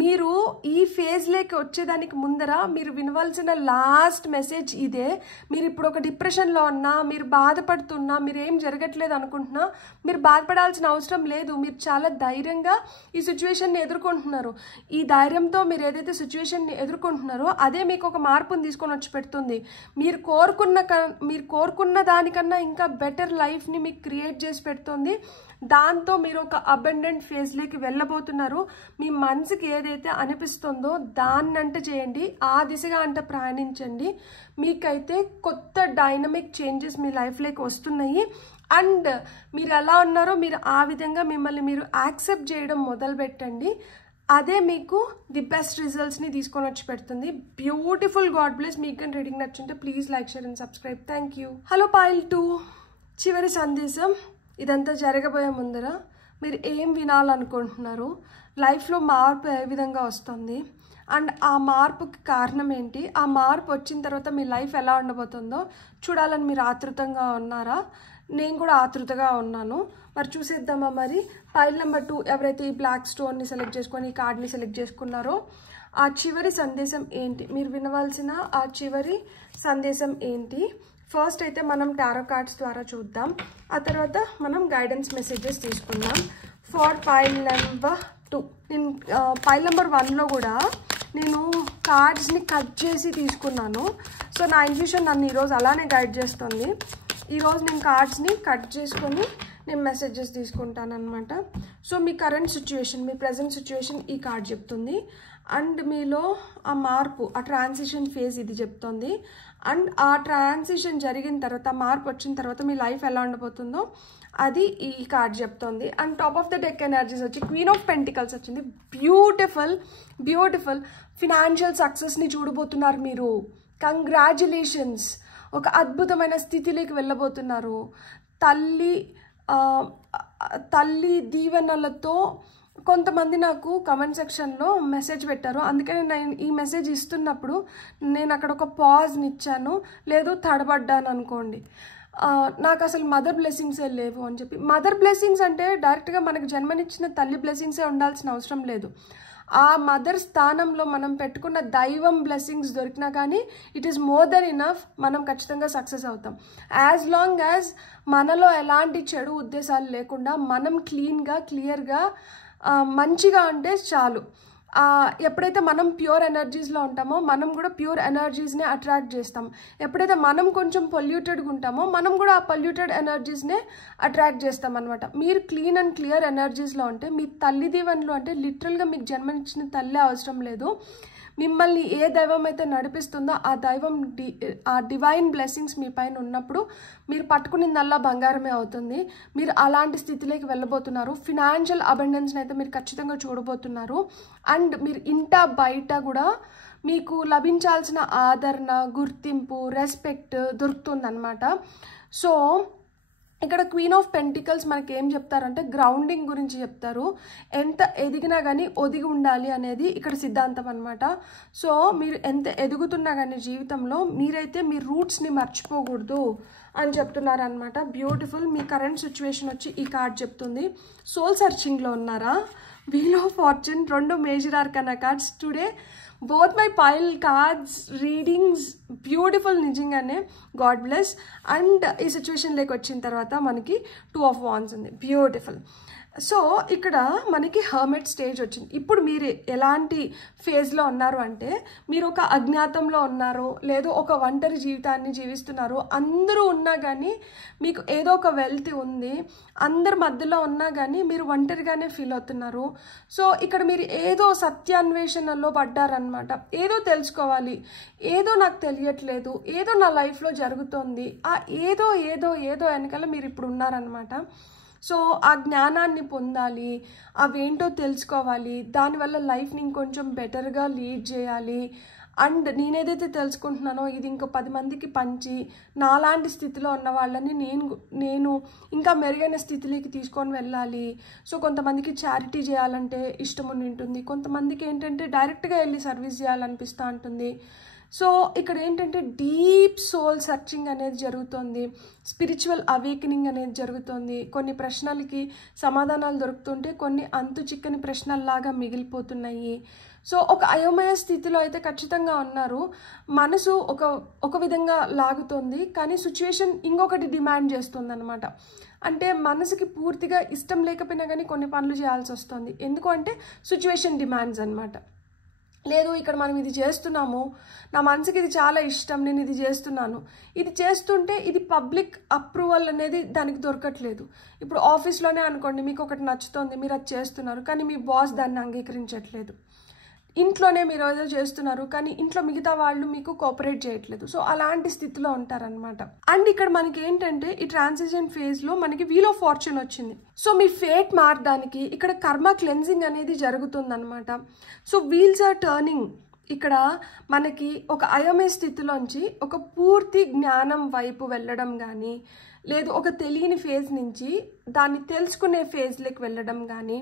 మీరు ఈ ఫేజ్లోకి వచ్చేదానికి ముందర మీరు వినవలసిన లాస్ట్ మెసేజ్ ఇదే. మీరు ఇప్పుడు ఒక డిప్రెషన్లో ఉన్నా, మీరు బాధపడుతున్నా, మీరు ఏం జరగట్లేదు అనుకుంటున్నా, మీరు బాధపడాల్సిన అవసరం లేదు. మీరు చాలా ధైర్యంగా ఈ సిచ్యువేషన్ని ఎదుర్కొంటున్నారు. ఈ ధైర్యంతో మీరు ఏదైతే సిచ్యువేషన్ని ఎదుర్కొంటున్నారో అదే మీకు ఒక మార్పుని తీసుకొని వచ్చి పెడుతుంది. మీరు కోరుకున్న దానికన్నా ఇంకా బెటర్ లైఫ్ని మీకు క్రియేట్ చేసి పెడుతుంది. దాంతో మీరు ఒక అబండెంట్ ఫేజ్లోకి వెళ్ళబోతున్నారు. మీ మనసుకి ఏదైతే అనిపిస్తుందో దాన్నంటే చేయండి, ఆ దిశగా అంటే ప్రయాణించండి. మీకైతే కొత్త డైనమిక్ చేంజెస్ మీ లైఫ్లోకి వస్తున్నాయి. అండ్ మీరు ఎలా ఉన్నారో మీరు ఆ విధంగా మిమ్మల్ని మీరు యాక్సెప్ట్ చేయడం మొదలు పెట్టండి. అదే మీకు ది బెస్ట్ రిజల్ట్స్ని తీసుకొని వచ్చి పెడుతుంది. బ్యూటిఫుల్. God bless. మీకు కానీ రీడింగ్ నచ్చుంటే please like, share and subscribe. Thank you. Hello pile 2, చివరి సందేశం. ఇదంతా జరగబోయే ముందర మీరు ఏం వినాలనుకుంటున్నారు, లైఫ్లో మార్పు ఏ విధంగా వస్తుంది, అండ్ ఆ మార్పుకి కారణం ఏంటి, ఆ మార్పు వచ్చిన తర్వాత మీ లైఫ్ ఎలా ఉండబోతుందో చూడాలని మీరు ఆతృతంగా ఉన్నారా? నేను కూడా ఆతృతగా ఉన్నాను. మరి చూసేద్దామా? మరి పైల్ నెంబర్ 2 ఎవరైతే ఈ బ్లాక్ స్టోన్ని సెలెక్ట్ చేసుకొని ఈ కార్డ్ని సెలెక్ట్ చేసుకున్నారో ఆ చివరి సందేశం ఏంటి, మీరు వినవలసిన ఆ చివరి సందేశం ఏంటి? ఫస్ట్ అయితే మనం టారో కార్డ్స్ ద్వారా చూద్దాం, ఆ తర్వాత మనం గైడెన్స్ మెసేజెస్ తీసుకుందాం. ఫర్ పైల్ నెంబర్ 2, నేను పైల్ నెంబర్ 1లో కూడా నేను కార్డ్స్ని కట్ చేసి తీసుకున్నాను. సో నా ఇంట్యూషన్ నన్ను ఈరోజు అలానే గైడ్ చేస్తుంది. ఈరోజు నేను కార్డ్స్ని కట్ చేసుకొని నేను మెసేజెస్ తీసుకుంటాను అనమాట. సో మీ కరెంట్ సిచ్యువేషన్, మీ ప్రజెంట్ సిచ్యువేషన్ ఈ కార్డ్ చెప్తుంది. అండ్ మీలో ఆ మార్పు, ఆ ట్రాన్సిషన్ ఫేజ్ ఇది చెప్తుంది. అండ్ ఆ ట్రాన్సిషన్ జరిగిన తర్వాత, మార్పు వచ్చిన తర్వాత మీ లైఫ్ ఎలా ఉండబోతుందో అది ఈ కార్డ్ చెప్తుంది. And top of the deck energies వచ్చి క్వీన్ ఆఫ్ పెంటికల్స్ వచ్చింది. Beautiful, beautiful. ఫినాన్షియల్ సక్సెస్ని చూడబోతున్నారు మీరు. కంగ్రాచులేషన్స్. ఒక అద్భుతమైన స్థితిలోకి వెళ్ళబోతున్నారు. తల్లి దీవెనలతో కొంతమంది నాకు కమెంట్ సెక్షన్లో మెసేజ్ పెట్టారు. అందుకని నేను ఈ మెసేజ్ ఇస్తున్నప్పుడు నేను అక్కడ ఒక పాజ్ని ఇచ్చాను, లేదు తడబడ్డాను అనుకోండి. నాకు అసలు మదర్ బ్లెస్సింగ్సే లేవు అని చెప్పి. మదర్ బ్లెస్సింగ్స్ అంటే డైరెక్ట్గా మనకు జన్మనిచ్చిన తల్లి బ్లెస్సింగ్సే ఉండాల్సిన అవసరం లేదు. ఆ మదర్ స్థానంలో మనం పెట్టుకున్న దైవం బ్లెస్సింగ్స్ దొరికినా కానీ it is more than enough. మనం ఖచ్చితంగా సక్సెస్ అవుతాం. యాజ్ లాంగ్ యాజ్ మనలో ఎలాంటి చెడు ఉద్దేశాలు లేకుండా మనం క్లీన్గా, క్లియర్గా, మంచిగా అంటే చాలు. ఎప్పుడైతే మనం ప్యూర్ ఎనర్జీస్లో ఉంటామో మనం కూడా ప్యూర్ ఎనర్జీస్నే అట్రాక్ట్ చేస్తాం. ఎప్పుడైతే మనం కొంచెం పొల్యూటెడ్గా ఉంటామో మనం కూడా ఆ పొల్యూటెడ్ ఎనర్జీస్నే అట్రాక్ట్ చేస్తాం అనమాట. మీరు క్లీన్ అండ్ క్లియర్ ఎనర్జీస్లో ఉంటే మీ తల్లి దీవెనలు అంటే లిటరల్గా మీకు జన్మనిచ్చిన తల్లి అవసరం లేదు. మిమ్మల్ని ఏ దైవం అయితే నడిపిస్తుందో ఆ దైవం ఆ డివైన్ బ్లెస్సింగ్స్ మీ పైన ఉన్నప్పుడు మీరు పట్టుకునిందల్లా బంగారమే అవుతుంది. మీరు అలాంటి స్థితిలోకి వెళ్ళబోతున్నారు. ఫినాన్షియల్ అబండెన్స్ని అయితే మీరు ఖచ్చితంగా చూడబోతున్నారు. అండ్ మీరు ఇంట బయట కూడా మీకు లభించాల్సిన ఆదరణ, గుర్తింపు, రెస్పెక్ట్ దొరుకుతుందన్నమాట. సో ఇక్కడ క్వీన్ ఆఫ్ పెంటికల్స్ మనకి ఏం చెప్తారంటే గ్రౌండింగ్ గురించి చెప్తారు. ఎంత ఎదిగినా కానీ ఒదిగి ఉండాలి అనేది ఇక్కడ సిద్ధాంతం అనమాట. సో మీరు ఎంత ఎదుగుతున్నా కానీ జీవితంలో మీరైతే మీ రూట్స్ని మర్చిపోకూడదు అని చెప్తున్నారు అనమాట. బ్యూటిఫుల్. మీ కరెంట్ సిచ్యువేషన్ వచ్చి ఈ కార్డ్ చెప్తుంది. సోల్ సర్చింగ్లో ఉన్నారా? Wheel of fortune, 2 major arcana cards today. Both my pile cards readings beautiful నిజంగానే. God bless. అండ్ ఈ సిచ్యువేషన్లోకి వచ్చిన తర్వాత మనకి 2 ఆఫ్ వాండ్స్ ఉంది. బ్యూటిఫుల్. సో ఇక్కడ మనకి హర్మిట్ స్టేజ్ వచ్చింది. ఇప్పుడు మీరు ఎలాంటి ఫేజ్లో ఉన్నారు అంటే మీరు ఒక అజ్ఞాతంలో ఉన్నారు, లేదు ఒక ఒంటరి జీవితాన్ని జీవిస్తున్నారు. అందరూ ఉన్నా కానీ మీకు ఏదో ఒక వెల్త్ ఉంది, అందరి మధ్యలో ఉన్నా కానీ మీరు ఒంటరిగానే ఫీల్ అవుతున్నారు. సో ఇక్కడ మీరు ఏదో సత్యాన్వేషణలో పడ్డారనమాట. ఏదో తెలుసుకోవాలి, ఏదో నాకు తెలియట్లేదు, ఏదో నా లైఫ్లో జరుగుతోంది, ఆ ఏదో ఏదో ఏదో వెనకాల మీరు ఇప్పుడు ఉన్నారనమాట. సో ఆ జ్ఞానాన్ని పొందాలి, అవేంటో తెలుసుకోవాలి, దానివల్ల లైఫ్ని ఇంకొంచెం బెటర్గా లీడ్ చేయాలి. అండ్ నేనేదైతే తెలుసుకుంటున్నానో ఇది ఇంకో 10 మందికి పంచి నాలాంటి స్థితిలో ఉన్న వాళ్ళని నేను ఇంకా మెరుగైన స్థితిలోకి తీసుకొని వెళ్ళాలి. సో కొంతమందికి చారిటీ చేయాలంటే ఇష్టం ఉంటుంది, కొంతమందికి ఏంటంటే డైరెక్ట్గా వెళ్ళి సర్వీస్ చేయాలనిపిస్తూ ఉంటుంది. సో ఇక్కడ ఏంటంటే డీప్ సోల్ సర్చింగ్ అనేది జరుగుతుంది, స్పిరిచువల్ అవేకనింగ్ అనేది జరుగుతుంది. కొన్ని ప్రశ్నలకి సమాధానాలు దొరుకుతుంటే కొన్ని అంతు చిక్కని ప్రశ్నల్లాగా మిగిలిపోతున్నాయి. సో ఒక అయోమయ స్థితిలో అయితే ఖచ్చితంగా ఉన్నారు. మనసు ఒక విధంగా లాగుతుంది, కానీ సిచ్యువేషన్ ఇంకొకటి డిమాండ్ చేస్తుంది అనమాట. అంటే మనసుకి పూర్తిగా ఇష్టం లేకపోయినా కానీ కొన్ని పనులు చేయాల్సి వస్తుంది. ఎందుకంటే సిచ్యువేషన్ డిమాండ్స్ అనమాట. లేదు ఇక్కడ మనం ఇది చేస్తున్నాము, నా మనసుకి ఇది చాలా ఇష్టం, నేను ఇది చేస్తున్నాను, ఇది చేస్తుంటే ఇది పబ్లిక్ అప్రూవల్ అనేది దానికి దొరకట్లేదు. ఇప్పుడు ఆఫీస్లోనే అనుకోండి, మీకు ఒకటి నచ్చుతుంది, మీరు అది చేస్తున్నారు, కానీ మీ బాస్ దాన్ని అంగీకరించట్లేదు. ఇంట్లోనే మీరు ఏదో చేస్తున్నారు, కానీ ఇంట్లో మిగతా వాళ్ళు మీకు కోఆపరేట్ చేయట్లేదు. సో అలాంటి స్థితిలో ఉంటారనమాట. అండ్ ఇక్కడ మనకి ఏంటంటే ఈ ట్రాన్సిషన్ ఫేజ్లో మనకి వీల్ ఆఫ్ ఫార్చ్యూన్ వచ్చింది. సో మీ ఫేట్ మారడానికి ఇక్కడ కర్మ క్లెన్జింగ్ అనేది జరుగుతుందన్నమాట. So wheels are turning. ఇక్కడ మనకి ఒక అయమే స్థితిలోంచి ఒక పూర్తి జ్ఞానం వైపు వెళ్ళడం కానీ, లేదు ఒక తెలియని ఫేజ్ నుంచి దాన్ని తెలుసుకునే ఫేజ్లోకి వెళ్ళడం కానీ,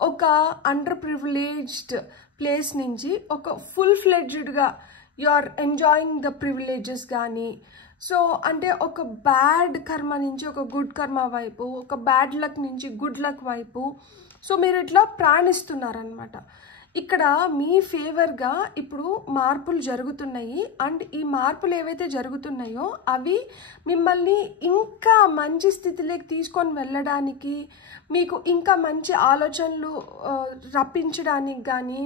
ఒక అండర్ ప్రివిలేజ్డ్ ప్లేస్ నుంచి ఒక ఫుల్ ఫ్లెడ్జ్డ్గా you are enjoying the privileges కానీ, సో అంటే ఒక బ్యాడ్ కర్మ నుంచి ఒక గుడ్ కర్మ వైపు, ఒక బ్యాడ్ లక్ నుంచి గుడ్ లక్ వైపు, సో మీరు ఇట్లా ప్రాణిస్తున్నారనమాట. ఇక్కడ మీ ఫేవర్గా ఇప్పుడు మార్పులు జరుగుతున్నాయి. అండ్ ఈ మార్పులు ఏవైతే జరుగుతున్నాయో అవి మిమ్మల్ని ఇంకా మంచి స్థితిలోకి తీసుకొని వెళ్ళడానికి, మీకు ఇంకా మంచి ఆలోచనలు రప్పించడానికి కానీ,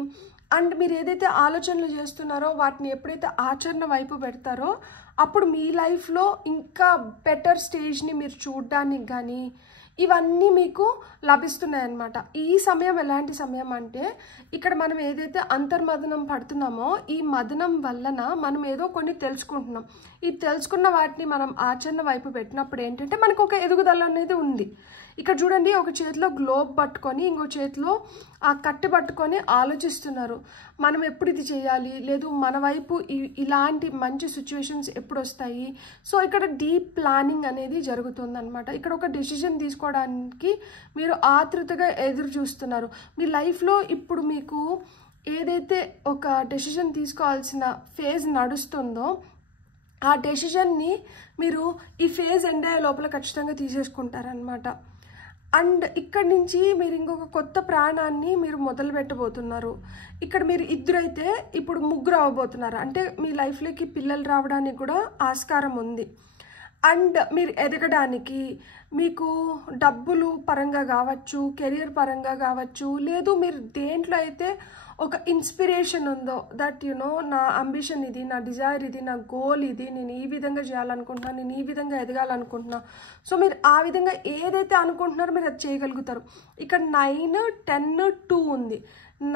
అండ్ మీరు ఏదైతే ఆలోచనలు చేస్తున్నారో వాటిని ఎప్పుడైతే ఆచరణ వైపు పెడతారో అప్పుడు మీ లైఫ్లో ఇంకా బెటర్ స్టేజ్ని మీరు చూడడానికి కానీ ఇవన్నీ మీకు లభిస్తున్నాయి అన్నమాట. ఈ సమయం ఎలాంటి సమయం అంటే ఇక్కడ మనం ఏదైతే అంతర్మదనం పడుతున్నామో ఈ మదనం వలన మనం ఏదో కొన్ని తెలుసుకుంటున్నాం. ఈ తెలుసుకున్న వాటిని మనం ఆచరణ వైపు పెట్టినప్పుడు ఏంటంటే మనకు ఒక ఎదుగుదల అనేది ఉంది. ఇక్కడ చూడండి, ఒక చేతిలో గ్లోబ్ పట్టుకొని ఇంకో చేతిలో ఆ కట్టె పట్టుకొని ఆలోచిస్తున్నారు, మనం ఎప్పుడు ఇది చేయాలి, లేదు మన వైపు ఇలాంటి మంచి సిచ్యువేషన్స్ ఎప్పుడు వస్తాయి. సో ఇక్కడ డీప్ ప్లానింగ్ అనేది జరుగుతుందన్నమాట. ఇక్కడ ఒక డెసిషన్ తీసుకోవడానికి మీరు ఆతృతగా ఎదురు చూస్తున్నారు. మీ లైఫ్లో ఇప్పుడు మీకు ఏదైతే ఒక డెసిషన్ తీసుకోవాల్సిన ఫేజ్ నడుస్తుందో ఆ డెసిషన్ని మీరు ఈ ఫేజ్ ఎండ్ అయ్యే లోపల ఖచ్చితంగా తీసేసుకుంటారనమాట. అండ్ ఇక్కడి నుంచి మీరు ఇంకొక కొత్త ప్రాణాన్ని మీరు మొదలు పెట్టబోతున్నారు. ఇక్కడ మీరు ఇద్దరైతే ఇప్పుడు ముగ్గురు అవ్వబోతున్నారు. అంటే మీ లైఫ్లోకి పిల్లలు రావడానికి కూడా ఆస్కారం ఉంది. అండ్ మీరు ఎదగడానికి మీకు డబ్బులు పరంగా కావచ్చు, కెరియర్ పరంగా కావచ్చు, లేదు మీరు దేంట్లో అయితే ఒక ఇన్స్పిరేషన్ ఉందో దట్ నా అంబిషన్ ఇది, నా డిజైర్ ఇది, నా గోల్ ఇది, నేను ఈ విధంగా చేయాలనుకుంటున్నాను, నేను ఈ విధంగా ఎదగాలనుకుంటున్నాను. సో మీరు ఆ విధంగా ఏదైతే అనుకుంటున్నారో మీరు అది చేయగలుగుతారు. ఇక్కడ 9, 10, 2 ఉంది.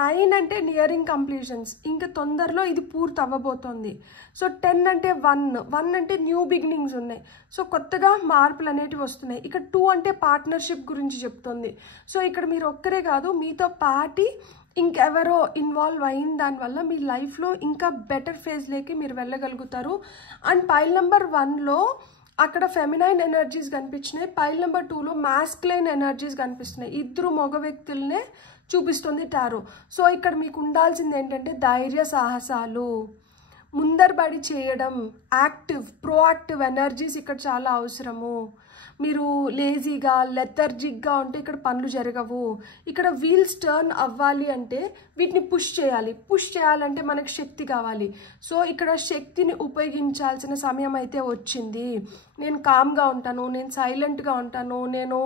9 అంటే నియరింగ్ కంప్లీషన్స్, ఇంకా తొందరలో ఇది పూర్తి అవ్వబోతోంది. సో 10 అంటే 1 అంటే న్యూ బిగినింగ్స్ ఉన్నాయి. సో కొత్తగా మార్పులు అనేటివి వస్తున్నాయి. ఇక్కడ 2 అంటే పార్ట్నర్షిప్ గురించి చెప్తుంది. సో ఇక్కడ మీరు ఒక్కరే కాదు, మీతో పాటి ఇంకెవరో ఇన్వాల్వ్ అయిన దానివల్ల మీ లైఫ్లో ఇంకా బెటర్ ఫేజ్లోకి మీరు వెళ్ళగలుగుతారు. అండ్ పైల్ నెంబర్ 1లో అక్కడ ఫెమినైన్ ఎనర్జీస్ కనిపించినాయి, పైల్ నెంబర్ 2లో మాస్కులైన్ ఎనర్జీస్ కనిపిస్తున్నాయి. ఇద్దరు మగ వ్యక్తులనే చూపిస్తుంది టారో. సో ఇక్కడ మీకు ఉండాల్సింది ఏంటంటే ధైర్య సాహసాలు, ముందరబడి చేయడం, ప్రోయాక్టివ్ ఎనర్జీస్ ఇక్కడ చాలా అవసరము. మీరు లేజీగా లెథర్జిక్గా ఉంటే ఇక్కడ పనులు జరగవు. ఇక్కడ వీల్స్ టర్న్ అవ్వాలి అంటే వీటిని పుష్ చేయాలంటే మనకు శక్తి కావాలి. సో ఇక్కడ శక్తిని ఉపయోగించాల్సిన సమయం అయితే వచ్చింది. నేను కామ్గా ఉంటాను, నేను సైలెంట్గా ఉంటాను, నేను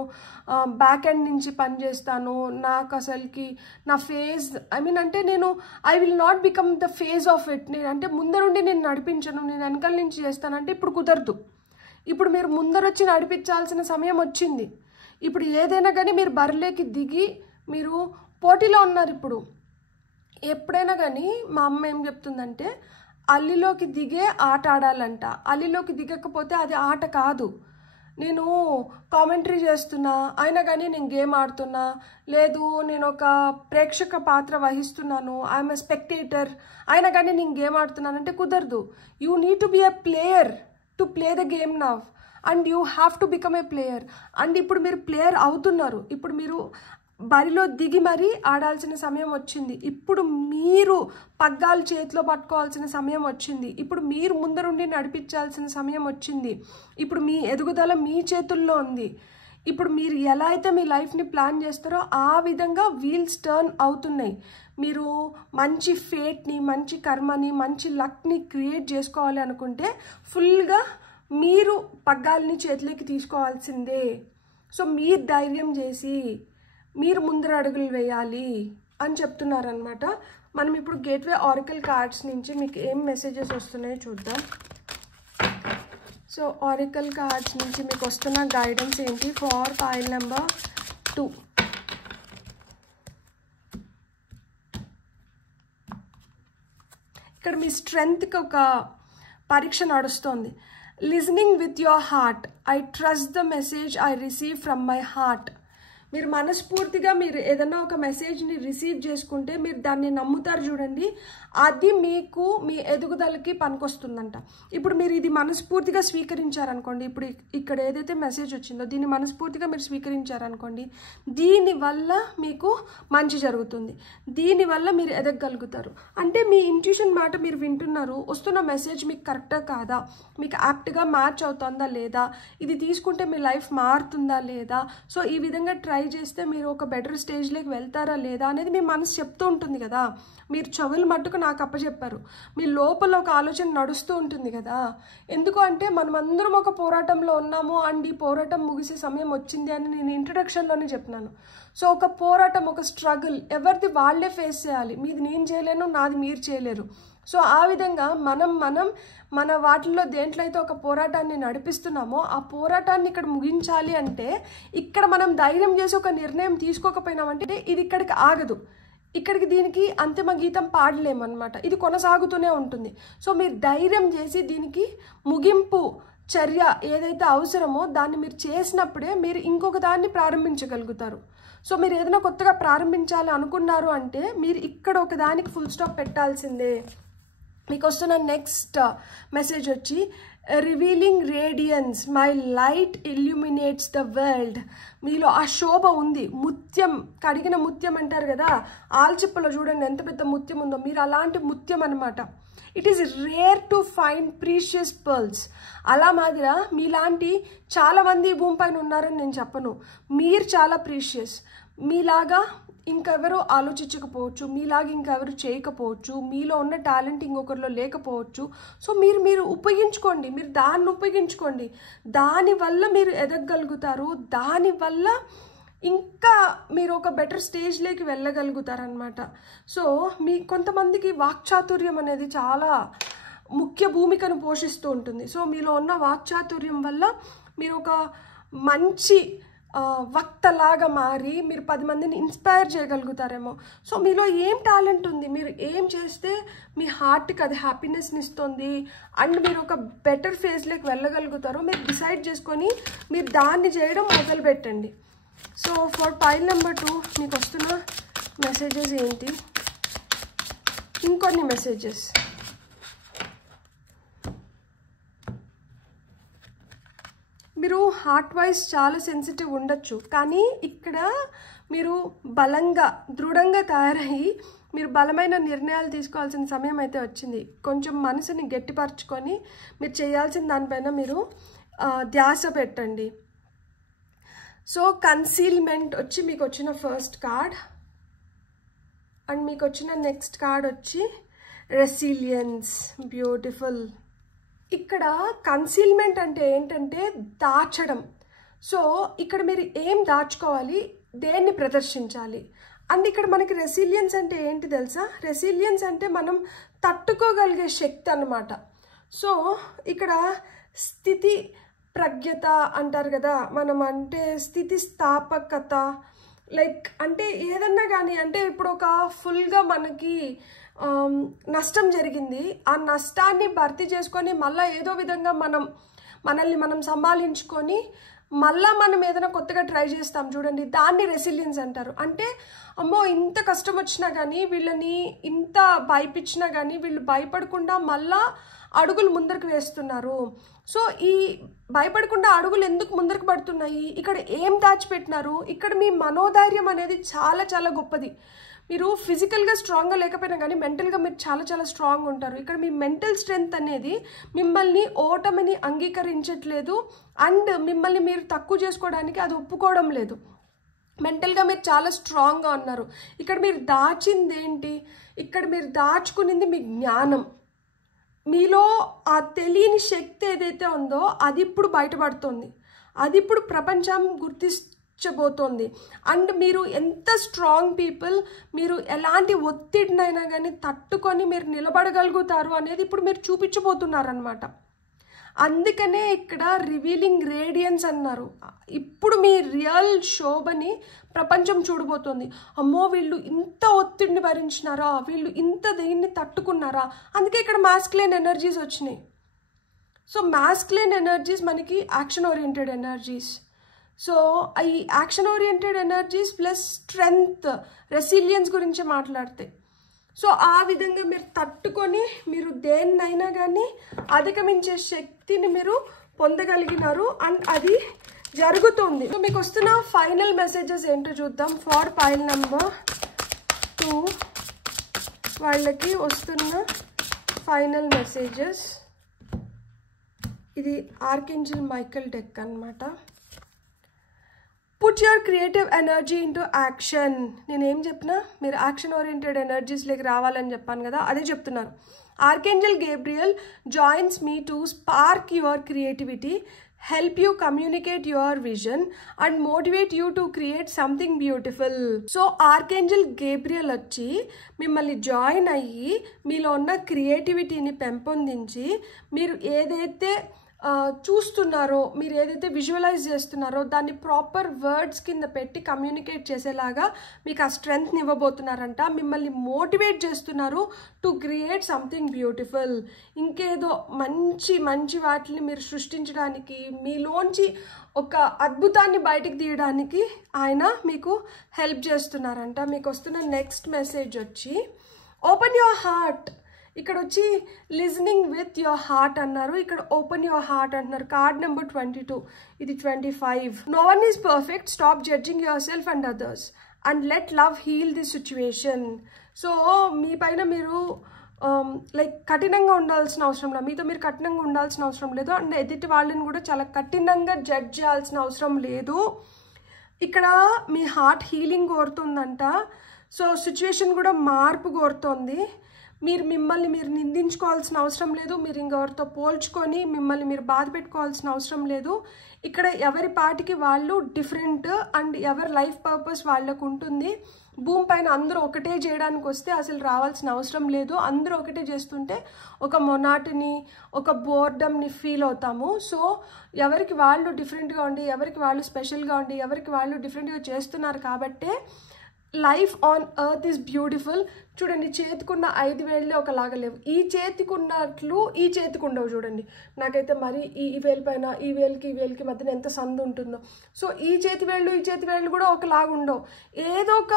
బ్యాక్ ఎండ్ నుంచి పనిచేస్తాను, నాకు అసలుకి నా ఫేజ్ అంటే నేను I will not become the phase of it. నేను అంటే ముందరుండి నేను నడిపించను, నేను వెనకాల నుంచి చేస్తానంటే ఇప్పుడు కుదరదు. ఇప్పుడు మీరు ముందరొచ్చి నడిపించాల్సిన సమయం వచ్చింది. ఇప్పుడు ఏదైనా కానీ మీరు బరిలోకి దిగి మీరు పోటీలో ఉన్నారు. ఇప్పుడు ఎప్పుడైనా కానీ మా అమ్మ ఏం చెప్తుందంటే అల్లిలోకి దిగే ఆట ఆడాలంట, అల్లిలోకి దిగకపోతే అది ఆట కాదు. నేను కామెంటరీ చేస్తున్నా అయినా కానీ నేను గేమ్ ఆడుతున్నా, లేదు నేను ఒక ప్రేక్షక పాత్ర వహిస్తున్నాను, ఐఎమ్ ఎ స్పెక్టేటర్ అయినా కానీ నేను గేమ్ ఆడుతున్నానంటే కుదరదు. You need to be a player to play the game now and you have to become a player. And ఇప్పుడు మీరు ప్లేయర్ అవుతున్నారు. ఇప్పుడు మీరు బరిలో దిగి మరీ ఆడాల్సిన సమయం వచ్చింది. ఇప్పుడు మీరు పగ్గాలు చేతిలో పట్టుకోవాల్సిన సమయం వచ్చింది. ఇప్పుడు మీరు ముందరుండి నడిపించాల్సిన సమయం వచ్చింది. ఇప్పుడు మీ ఎదుగుదల మీ చేతుల్లో ఉంది. ఇప్పుడు మీరు ఎలా అయితే మీ లైఫ్ని ప్లాన్ చేస్తారో ఆ విధంగా వీల్స్ టర్న్ అవుతున్నాయి. మీరు మంచి ఫేట్ని, మంచి కర్మని, మంచి లక్ని క్రియేట్ చేసుకోవాలి అనుకుంటే ఫుల్గా మీరు పగ్గాలని చేతిలోకి తీసుకోవాల్సిందే. సో మీరు ధైర్యం చేసి మీరు ముందర అడుగులు వేయాలి అని చెప్తున్నారనమాట. మనం ఇప్పుడు గేట్వే ఆరకల్ కార్డ్స్ నుంచి మీకు ఏం మెసేజెస్ వస్తున్నాయో చూద్దాం. సో ఆరకల్ కార్డ్స్ నుంచి మీకు వస్తున్న గైడెన్స్ ఏంటి ఫర్ పైల్ నెంబర్ 2. ఇక్కడ మీ స్ట్రెంగ్త్కి ఒక పరీక్ష నడుస్తోంది. Listening with your heart, I trust the message I receive from my heart. మీరు మనస్ఫూర్తిగా మీరు ఏదైనా ఒక మెసేజ్ని రిసీవ్ చేసుకుంటే మీరు దాన్ని నమ్ముతారు చూడండి, అది మీకు మీ ఎదుగుదలకి పనికొస్తుందంట. ఇప్పుడు మీరు ఇది మనస్ఫూర్తిగా స్వీకరించారనుకోండి, ఇప్పుడు ఇక్కడ ఏదైతే మెసేజ్ వచ్చిందో దీన్ని మనస్ఫూర్తిగా మీరు స్వీకరించారనుకోండి, దీనివల్ల మీకు మంచి జరుగుతుంది, దీనివల్ల మీరు ఎదగగలుగుతారు. అంటే మీ ఇంట్యూషన్ మాట మీరు వింటున్నారు, వస్తున్న మెసేజ్ మీకు కరెక్టా కాదా, మీకు యాప్ట్గా మ్యాచ్ అవుతుందా లేదా, ఇది తీసుకుంటే మీ లైఫ్ మారుతుందా లేదా, సో ఈ విధంగా ట్రై చేస్తే మీరు ఒక బెటర్ స్టేజ్లోకి వెళ్తారా లేదా అనేది మీ మనసు చెప్తూ ఉంటుంది కదా. మీరు చెవులు మట్టుకు నాకు అప్పచెప్పారు, మీ లోపల ఒక ఆలోచన నడుస్తూ ఉంటుంది కదా. ఎందుకు అంటే మనమందరం ఒక పోరాటంలో ఉన్నాము అండ్ ఈ పోరాటం ముగిసే సమయం వచ్చింది అని నేను ఇంట్రడక్షన్లోనే చెప్తున్నాను. సో ఒక పోరాటం, ఒక స్ట్రగుల్ ఎవరిది వాళ్ళే ఫేస్ చేయాలి, మీది నేను చేయలేను, నాది మీరు చేయలేరు. సో ఆ విధంగా మన వాటిల్లో దేంట్లో అయితే ఒక పోరాటాన్ని నడిపిస్తున్నామో ఆ పోరాటాన్ని ఇక్కడ ముగించాలి అంటే ఇక్కడ మనం ధైర్యం చేసి ఒక నిర్ణయం తీసుకోకపోయినామంటే ఇది ఇక్కడికి ఆగదు, ఇక్కడికి దీనికి అంతిమ గీతం పాడలేమన్నమాట, ఇది కొనసాగుతూనే ఉంటుంది. సో మీరు ధైర్యం చేసి దీనికి ముగింపు చర్య ఏదైతే అవసరమో దాన్ని మీరు చేసినప్పుడే మీరు ఇంకొక దాన్ని ప్రారంభించగలుగుతారు. సో మీరు ఏదైనా కొత్తగా ప్రారంభించాలి అనుకున్నారు అంటే మీరు ఇక్కడ ఒక దానికి ఫుల్ స్టాప్ పెట్టాల్సిందే. మీకు వస్తున్న నెక్స్ట్ మెసేజ్ వచ్చి revealing radiance, my light illuminates the world. మీలో ఆ శోభ ఉంది, ముత్యం, కడిగిన ముత్యం అంటారు కదా, ఆల్చిప్పలో చూడండి ఎంత పెద్ద ముత్యం ఉందో, మీరు అలాంటి ముత్యం అనమాట. It is rare to find precious pearls. అలా మాదిరా మీలాంటి చాలామంది భూమి పైన ఉన్నారని నేను చెప్పను, మీరు చాలా ప్రీషియస్. మీలాగా ఇంకెవరో ఆలోచించకపోవచ్చు, మీలాగా ఇంకెవరు చేయకపోవచ్చు, మీలో ఉన్న టాలెంట్ ఇంకొకరిలో లేకపోవచ్చు. సో మీరు ఉపయోగించుకోండి, మీరు దాన్ని ఉపయోగించుకోండి, దానివల్ల మీరు ఎదగగలుగుతారు, దానివల్ల ఇంకా మీరు ఒక బెటర్ స్టేజ్లోకి వెళ్ళగలుగుతారనమాట. సో మీ కొంతమందికి వాక్చాతుర్యం అనేది చాలా ముఖ్య భూమికను పోషిస్తూ ఉంటుంది. సో మీలో ఉన్న వాక్చాతుర్యం వల్ల మీరు ఒక మంచి వక్తలాగా మారి మీరు 10 మందిని ఇన్స్పైర్ చేయగలుగుతారేమో. సో మీలో ఏం టాలెంట్ ఉంది, మీరు ఏం చేస్తే మీ హార్ట్కి అది హ్యాపీనెస్ని ఇస్తుంది అండ్ మీరు ఒక బెటర్ ఫేజ్లోకి వెళ్ళగలుగుతారో మీరు డిసైడ్ చేసుకొని మీరు దాన్ని చేయడం మొదలుపెట్టండి. సో ఫర్ పైల్ నెంబర్ 2 మీకు వస్తున్న మెసేజెస్ ఏంటి, ఇంకొన్ని మెసేజెస్. మీరు హార్ట్ వైజ్ చాలా సెన్సిటివ్ ఉండొచ్చు, కానీ ఇక్కడ మీరు బలంగా దృఢంగా తయారయ్యి మీరు బలమైన నిర్ణయాలు తీసుకోవాల్సిన సమయం అయితే వచ్చింది. కొంచెం మనసుని గట్టిపరచుకొని మీరు చేయాల్సిన దానిపైన మీరు ధ్యాస పెట్టండి. సో కన్సీల్మెంట్ వచ్చి మీకు వచ్చిన ఫస్ట్ కార్డ్ అండ్ మీకు వచ్చిన నెక్స్ట్ కార్డ్ వచ్చి రెసిలియన్స్. బ్యూటిఫుల్. ఇక్కడ కన్సీల్మెంట్ అంటే ఏంటంటే దాచడం. సో ఇక్కడ మీరు ఏం దాచుకోవాలి, దేన్ని ప్రదర్శించాలి. అండ్ ఇక్కడ మనకి రెసిలియన్స్ అంటే ఏంటి తెలుసా, రెసిలియన్స్ అంటే మనం తట్టుకోగలిగే శక్తి అన్నమాట. సో ఇక్కడ స్థితి ప్రజ్ఞత అంటారు కదా, మనం అంటే స్థితిస్థాపకత, లైక్ అంటే ఏదన్నా కానీ, అంటే ఇప్పుడు ఒక ఫుల్గా మనకి నష్టం జరిగింది, ఆ నష్టాన్ని భర్తీ చేసుకొని మళ్ళీ ఏదో విధంగా మనల్ని మనం సంభాళించుకొని మళ్ళీ మనం ఏదైనా కొత్తగా ట్రై చేస్తాం చూడండి, దాన్ని రెసిలియన్స్ అంటారు. అంటే అమ్మో ఇంత కష్టం వచ్చినా కానీ, వీళ్ళని ఇంత భయపించినా కానీ వీళ్ళు భయపడకుండా మళ్ళా అడుగులు ముందరకు వేస్తున్నారు. సో ఈ భయపడకుండా అడుగులు ఎందుకు ముందరకు పడుతున్నాయి, ఇక్కడ ఏం దాచిపెట్టినారు, ఇక్కడ మీ మనోధైర్యం అనేది చాలా చాలా గొప్పది. మీరు ఫిజికల్గా స్ట్రాంగ్గా లేకపోయినా కానీ మెంటల్గా మీరు చాలా చాలా స్ట్రాంగ్ ఉంటారు. ఇక్కడ మీ మెంటల్ స్ట్రెంగ్త్ అనేది మిమ్మల్ని ఓటమిని అంగీకరించట్లేదు అండ్ మిమ్మల్ని మీరు తక్కువ చేసుకోవడానికి అది ఒప్పుకోవడం లేదు. మెంటల్గా మీరు చాలా స్ట్రాంగ్గా ఉన్నారు. ఇక్కడ మీరు దాచింది ఏంటి, ఇక్కడ మీరు దాచుకునింది మీ జ్ఞానం. మీలో ఆ తెలియని శక్తి ఏదైతే ఉందో అది ఇప్పుడు బయటపడుతుంది, అది ఇప్పుడు ప్రపంచం చూపించబోతోంది. అండ్ మీరు ఎంత స్ట్రాంగ్ పీపుల్, మీరు ఎలాంటి ఒత్తిడినైనా కానీ తట్టుకొని మీరు నిలబడగలుగుతారు అనేది ఇప్పుడు మీరు చూపించబోతున్నారనమాట. అందుకనే ఇక్కడ రివీలింగ్ రేడియన్స్ అన్నారు. ఇప్పుడు మీ రియల్ శోభని ప్రపంచం చూడబోతోంది. అమ్మో వీళ్ళు ఇంత ఒత్తిడిని భరించినారా, వీళ్ళు ఇంత దీన్ని తట్టుకున్నారా. అందుకే ఇక్కడ మాస్కులైన్ ఎనర్జీస్ వచ్చినాయి. సో మాస్కులైన్ ఎనర్జీస్ మనకి యాక్షన్ ఓరియంటెడ్ ఎనర్జీస్. సో ఈ action oriented energies plus strength, resilience గురించి మాట్లాడతాయి. సో ఆ విధంగా మీరు తట్టుకొని మీరు దేన్నైనా కానీ అధిగమించే శక్తిని మీరు పొందగలిగినారు. అండ్ అది జరుగుతుంది. సో మీకు వస్తున్న ఫైనల్ మెసేజెస్ ఏంటో చూద్దాం. ఫార్ పైల్ నెంబర్ 2 వాళ్ళకి వస్తున్న ఫైనల్ మెసేజెస్. ఇది ఆర్కేంజల్ మైకల్ డెక్ అన్నమాట. Put your creative energy into action. నేనేం చెప్పినా మీరు యాక్షన్ ఓరియంటెడ్ ఎనర్జీస్లోకి రావాలని చెప్పాను కదా, అదే చెప్తున్నారు. Archangel Gabriel joins me to spark your creativity, help you communicate your vision and motivate you to create something beautiful. So archangel Gabriel వచ్చి మిమ్మల్ని జాయిన్ అయ్యి మీలో ఉన్న క్రియేటివిటీని పెంపొందించి మీరు ఏదైతే చూస్తున్నారో, మీరు ఏదైతే విజువలైజ్ చేస్తున్నారో దాన్ని ప్రాపర్ వర్డ్స్ కింద పెట్టి కమ్యూనికేట్ చేసేలాగా మీకు ఆ స్ట్రెంగ్త్ని ఇవ్వబోతున్నారంట. మిమ్మల్ని మోటివేట్ చేస్తున్నారు టు క్రియేట్ సంథింగ్ బ్యూటిఫుల్. ఇంకేదో మంచి మంచి వాటిని మీరు సృష్టించడానికి, మీలోంచి ఒక అద్భుతాన్ని బయటికి తీయడానికి ఆయన మీకు హెల్ప్ చేస్తున్నారంట. మీకు వస్తున్న నెక్స్ట్ మెసేజ్ వచ్చి ఓపెన్ యువర్ హార్ట్. ఇక్కడ వచ్చి లిజనింగ్ విత్ యువర్ హార్ట్ అన్నారు, ఇక్కడ ఓపెన్ యువర్ హార్ట్ అంటున్నారు. కార్డ్ నెంబర్ 22, ఇది 25. No one is perfect, stop judging yourself and others and let love heal this situation. So మీ పైన మీరు లైక్ కఠినంగా ఉండాల్సిన అవసరం లేదు, మీతో మీరు కఠినంగా ఉండాల్సిన అవసరం లేదు. అండ్ ఎదుటి వాళ్ళని కూడా చాలా కఠినంగా జడ్జ్ చేయాల్సిన అవసరం లేదు. ఇక్కడ మీ హార్ట్ హీలింగ్ కోరుతుందంట. సో సిచ్యువేషన్ కూడా మార్పు కోరుతోంది. మీరు మిమ్మల్ని మీరు నిందించుకోవాల్సిన అవసరం లేదు, మీరు ఇంకెవరితో పోల్చుకొని మిమ్మల్ని మీరు బాధ పెట్టుకోవాల్సిన అవసరం లేదు. ఇక్కడ ఎవరి పాటికి వాళ్ళు డిఫరెంట్ అండ్ ఎవరి లైఫ్ పర్పస్ వాళ్ళకు ఉంటుంది. భూమి పైన అందరూ ఒకటే చేయడానికి వస్తే అసలు రావాల్సిన అవసరం లేదు. అందరూ ఒకటే చేస్తుంటే ఒక మొనాటని, ఒక బోర్డమ్ని ఫీల్ అవుతాము. సో ఎవరికి వాళ్ళు డిఫరెంట్గా ఉండి, ఎవరికి వాళ్ళు స్పెషల్గా ఉండి, ఎవరికి వాళ్ళు డిఫరెంట్గా చేస్తున్నారు కాబట్టే life on earth is beautiful. చూడండి, చేతికున్న 5 వేళ్ళే ఒకలాగా లేవు. ఈ చేతికున్నట్లు ఈ చేతికి ఉండవు. చూడండి, నాకైతే మరి ఈ వేలు పైన ఈ వేలుకి మధ్యన ఎంత సందు ఉంటుందో. సో ఈ చేతి వేళ్ళు కూడా ఒకలాగా ఉండవు. ఏదో ఒక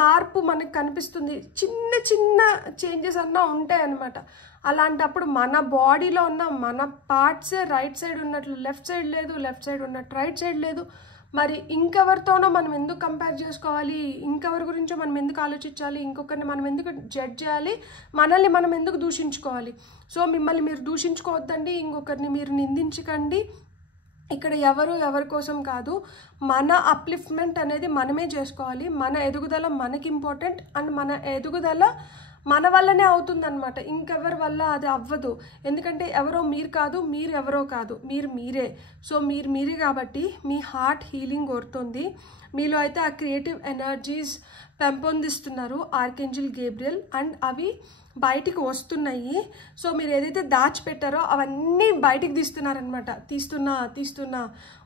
మార్పు మనకు కనిపిస్తుంది. చిన్న చిన్న చేంజెస్ అన్నా ఉంటాయి అన్నమాట. అలాంటప్పుడు మన బాడీలో ఉన్న మన పార్ట్సే రైట్ సైడ్ ఉన్నట్లు లెఫ్ట్ సైడ్ లేదు, లెఫ్ట్ సైడ్ ఉన్నట్టు రైట్ సైడ్ లేదు. మరి ఇంకెవరితోనో మనం ఎందుకు కంపేర్ చేసుకోవాలి, ఇంకెవరి గురించో మనం ఎందుకు ఆలోచించాలి, ఇంకొకరిని మనం ఎందుకు జడ్జ్ చేయాలి, మనల్ని మనం ఎందుకు దూషించుకోవాలి. సో మిమ్మల్ని మీరు దూషించుకోవద్దండి, ఇంకొకరిని మీరు నిందించకండి. ఇక్కడ ఎవరి కోసం కాదు, మన అప్లిఫ్ట్మెంట్ అనేది మనమే చేసుకోవాలి. మన ఎదుగుదల మనకి ఇంపార్టెంట్ అండ్ మన ఎదుగుదల మన వల్లనే అవుతుందన్నమాట. ఇంకెవరి వల్ల అది అవ్వదు. ఎందుకంటే ఎవరో మీరు కాదు, మీరు ఎవరో కాదు, మీరు మీరే. సో మీరు మీరే కాబట్టి మీ హార్ట్ హీలింగ్ కోరుతుంది. మీలో అయితే ఆ క్రియేటివ్ ఎనర్జీస్ పెంపొందిస్తున్నారు ఆర్కేంజల్ గేబ్రియల్ అండ్ అవి బయటికి వస్తున్నాయి. సో మీరు ఏదైతే దాచిపెట్టారో అవన్నీ బయటికి తీస్తున్నారనమాట. తీస్తున్నా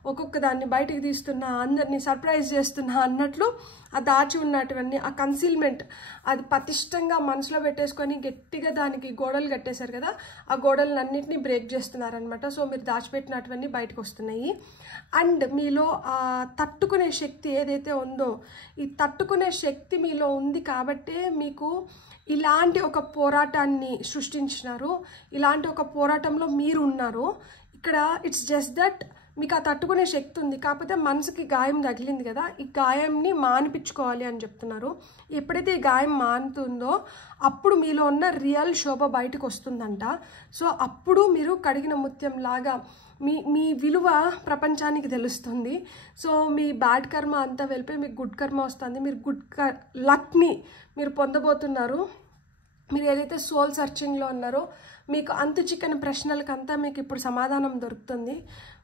ఒక్కొక్క దాన్ని బయటికి తీస్తున్నా, అందరినీ సర్ప్రైజ్ చేస్తున్నా అన్నట్లు ఆ దాచి ఉన్నటువన్నీ, ఆ కన్సీల్మెంట్ అది పటిష్టంగా మనసులో పెట్టేసుకొని గట్టిగా దానికి గోడలు కట్టేశారు కదా, ఆ గోడలన్నింటినీ బ్రేక్ చేస్తున్నారనమాట. సో మీరు దాచిపెట్టినటువన్నీ బయటకు వస్తున్నాయి. అండ్ మీలో ఆ తట్టుకునే శక్తి ఏదైతే ఉందో, ఈ తట్టుకునే శక్తి మీలో ఉంది కాబట్టే మీకు ఇలాంటి ఒక పోరాటాన్ని సృష్టించినారు. ఇలాంటి ఒక పోరాటంలో మీరు ఉన్నారు. ఇక్కడ ఇట్స్ జస్ట్ దట్ మీకు ఆ తట్టుకునే శక్తి ఉంది, కాకపోతే మనసుకి గాయం తగిలింది కదా, ఈ గాయంని మానిపించుకోవాలి అని చెప్తున్నారు. ఎప్పుడైతే ఈ గాయం మానుతుందో అప్పుడు మీలో ఉన్న రియల్ శోభ బయటకు వస్తుందంట. సో అప్పుడు మీరు కడిగిన ముత్యం లాగా మీ విలువ ప్రపంచానికి తెలుస్తుంది. సో మీ బ్యాడ్ కర్మ అంతా వెళ్ళిపోయి మీకు గుడ్ కర్మ వస్తుంది. మీరు లక్ని మీరు పొందబోతున్నారు. మీరు ఏదైతే సోల్ సర్చింగ్లో ఉన్నారో మీకు అంతు చిక్కని ప్రశ్నలకంతా మీకు ఇప్పుడు సమాధానం దొరుకుతుంది.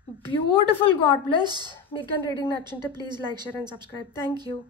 బ్యూటిఫుల్. God bless. మీకు రీడింగ్ నచ్చుంటే please like, share and subscribe. Thank you.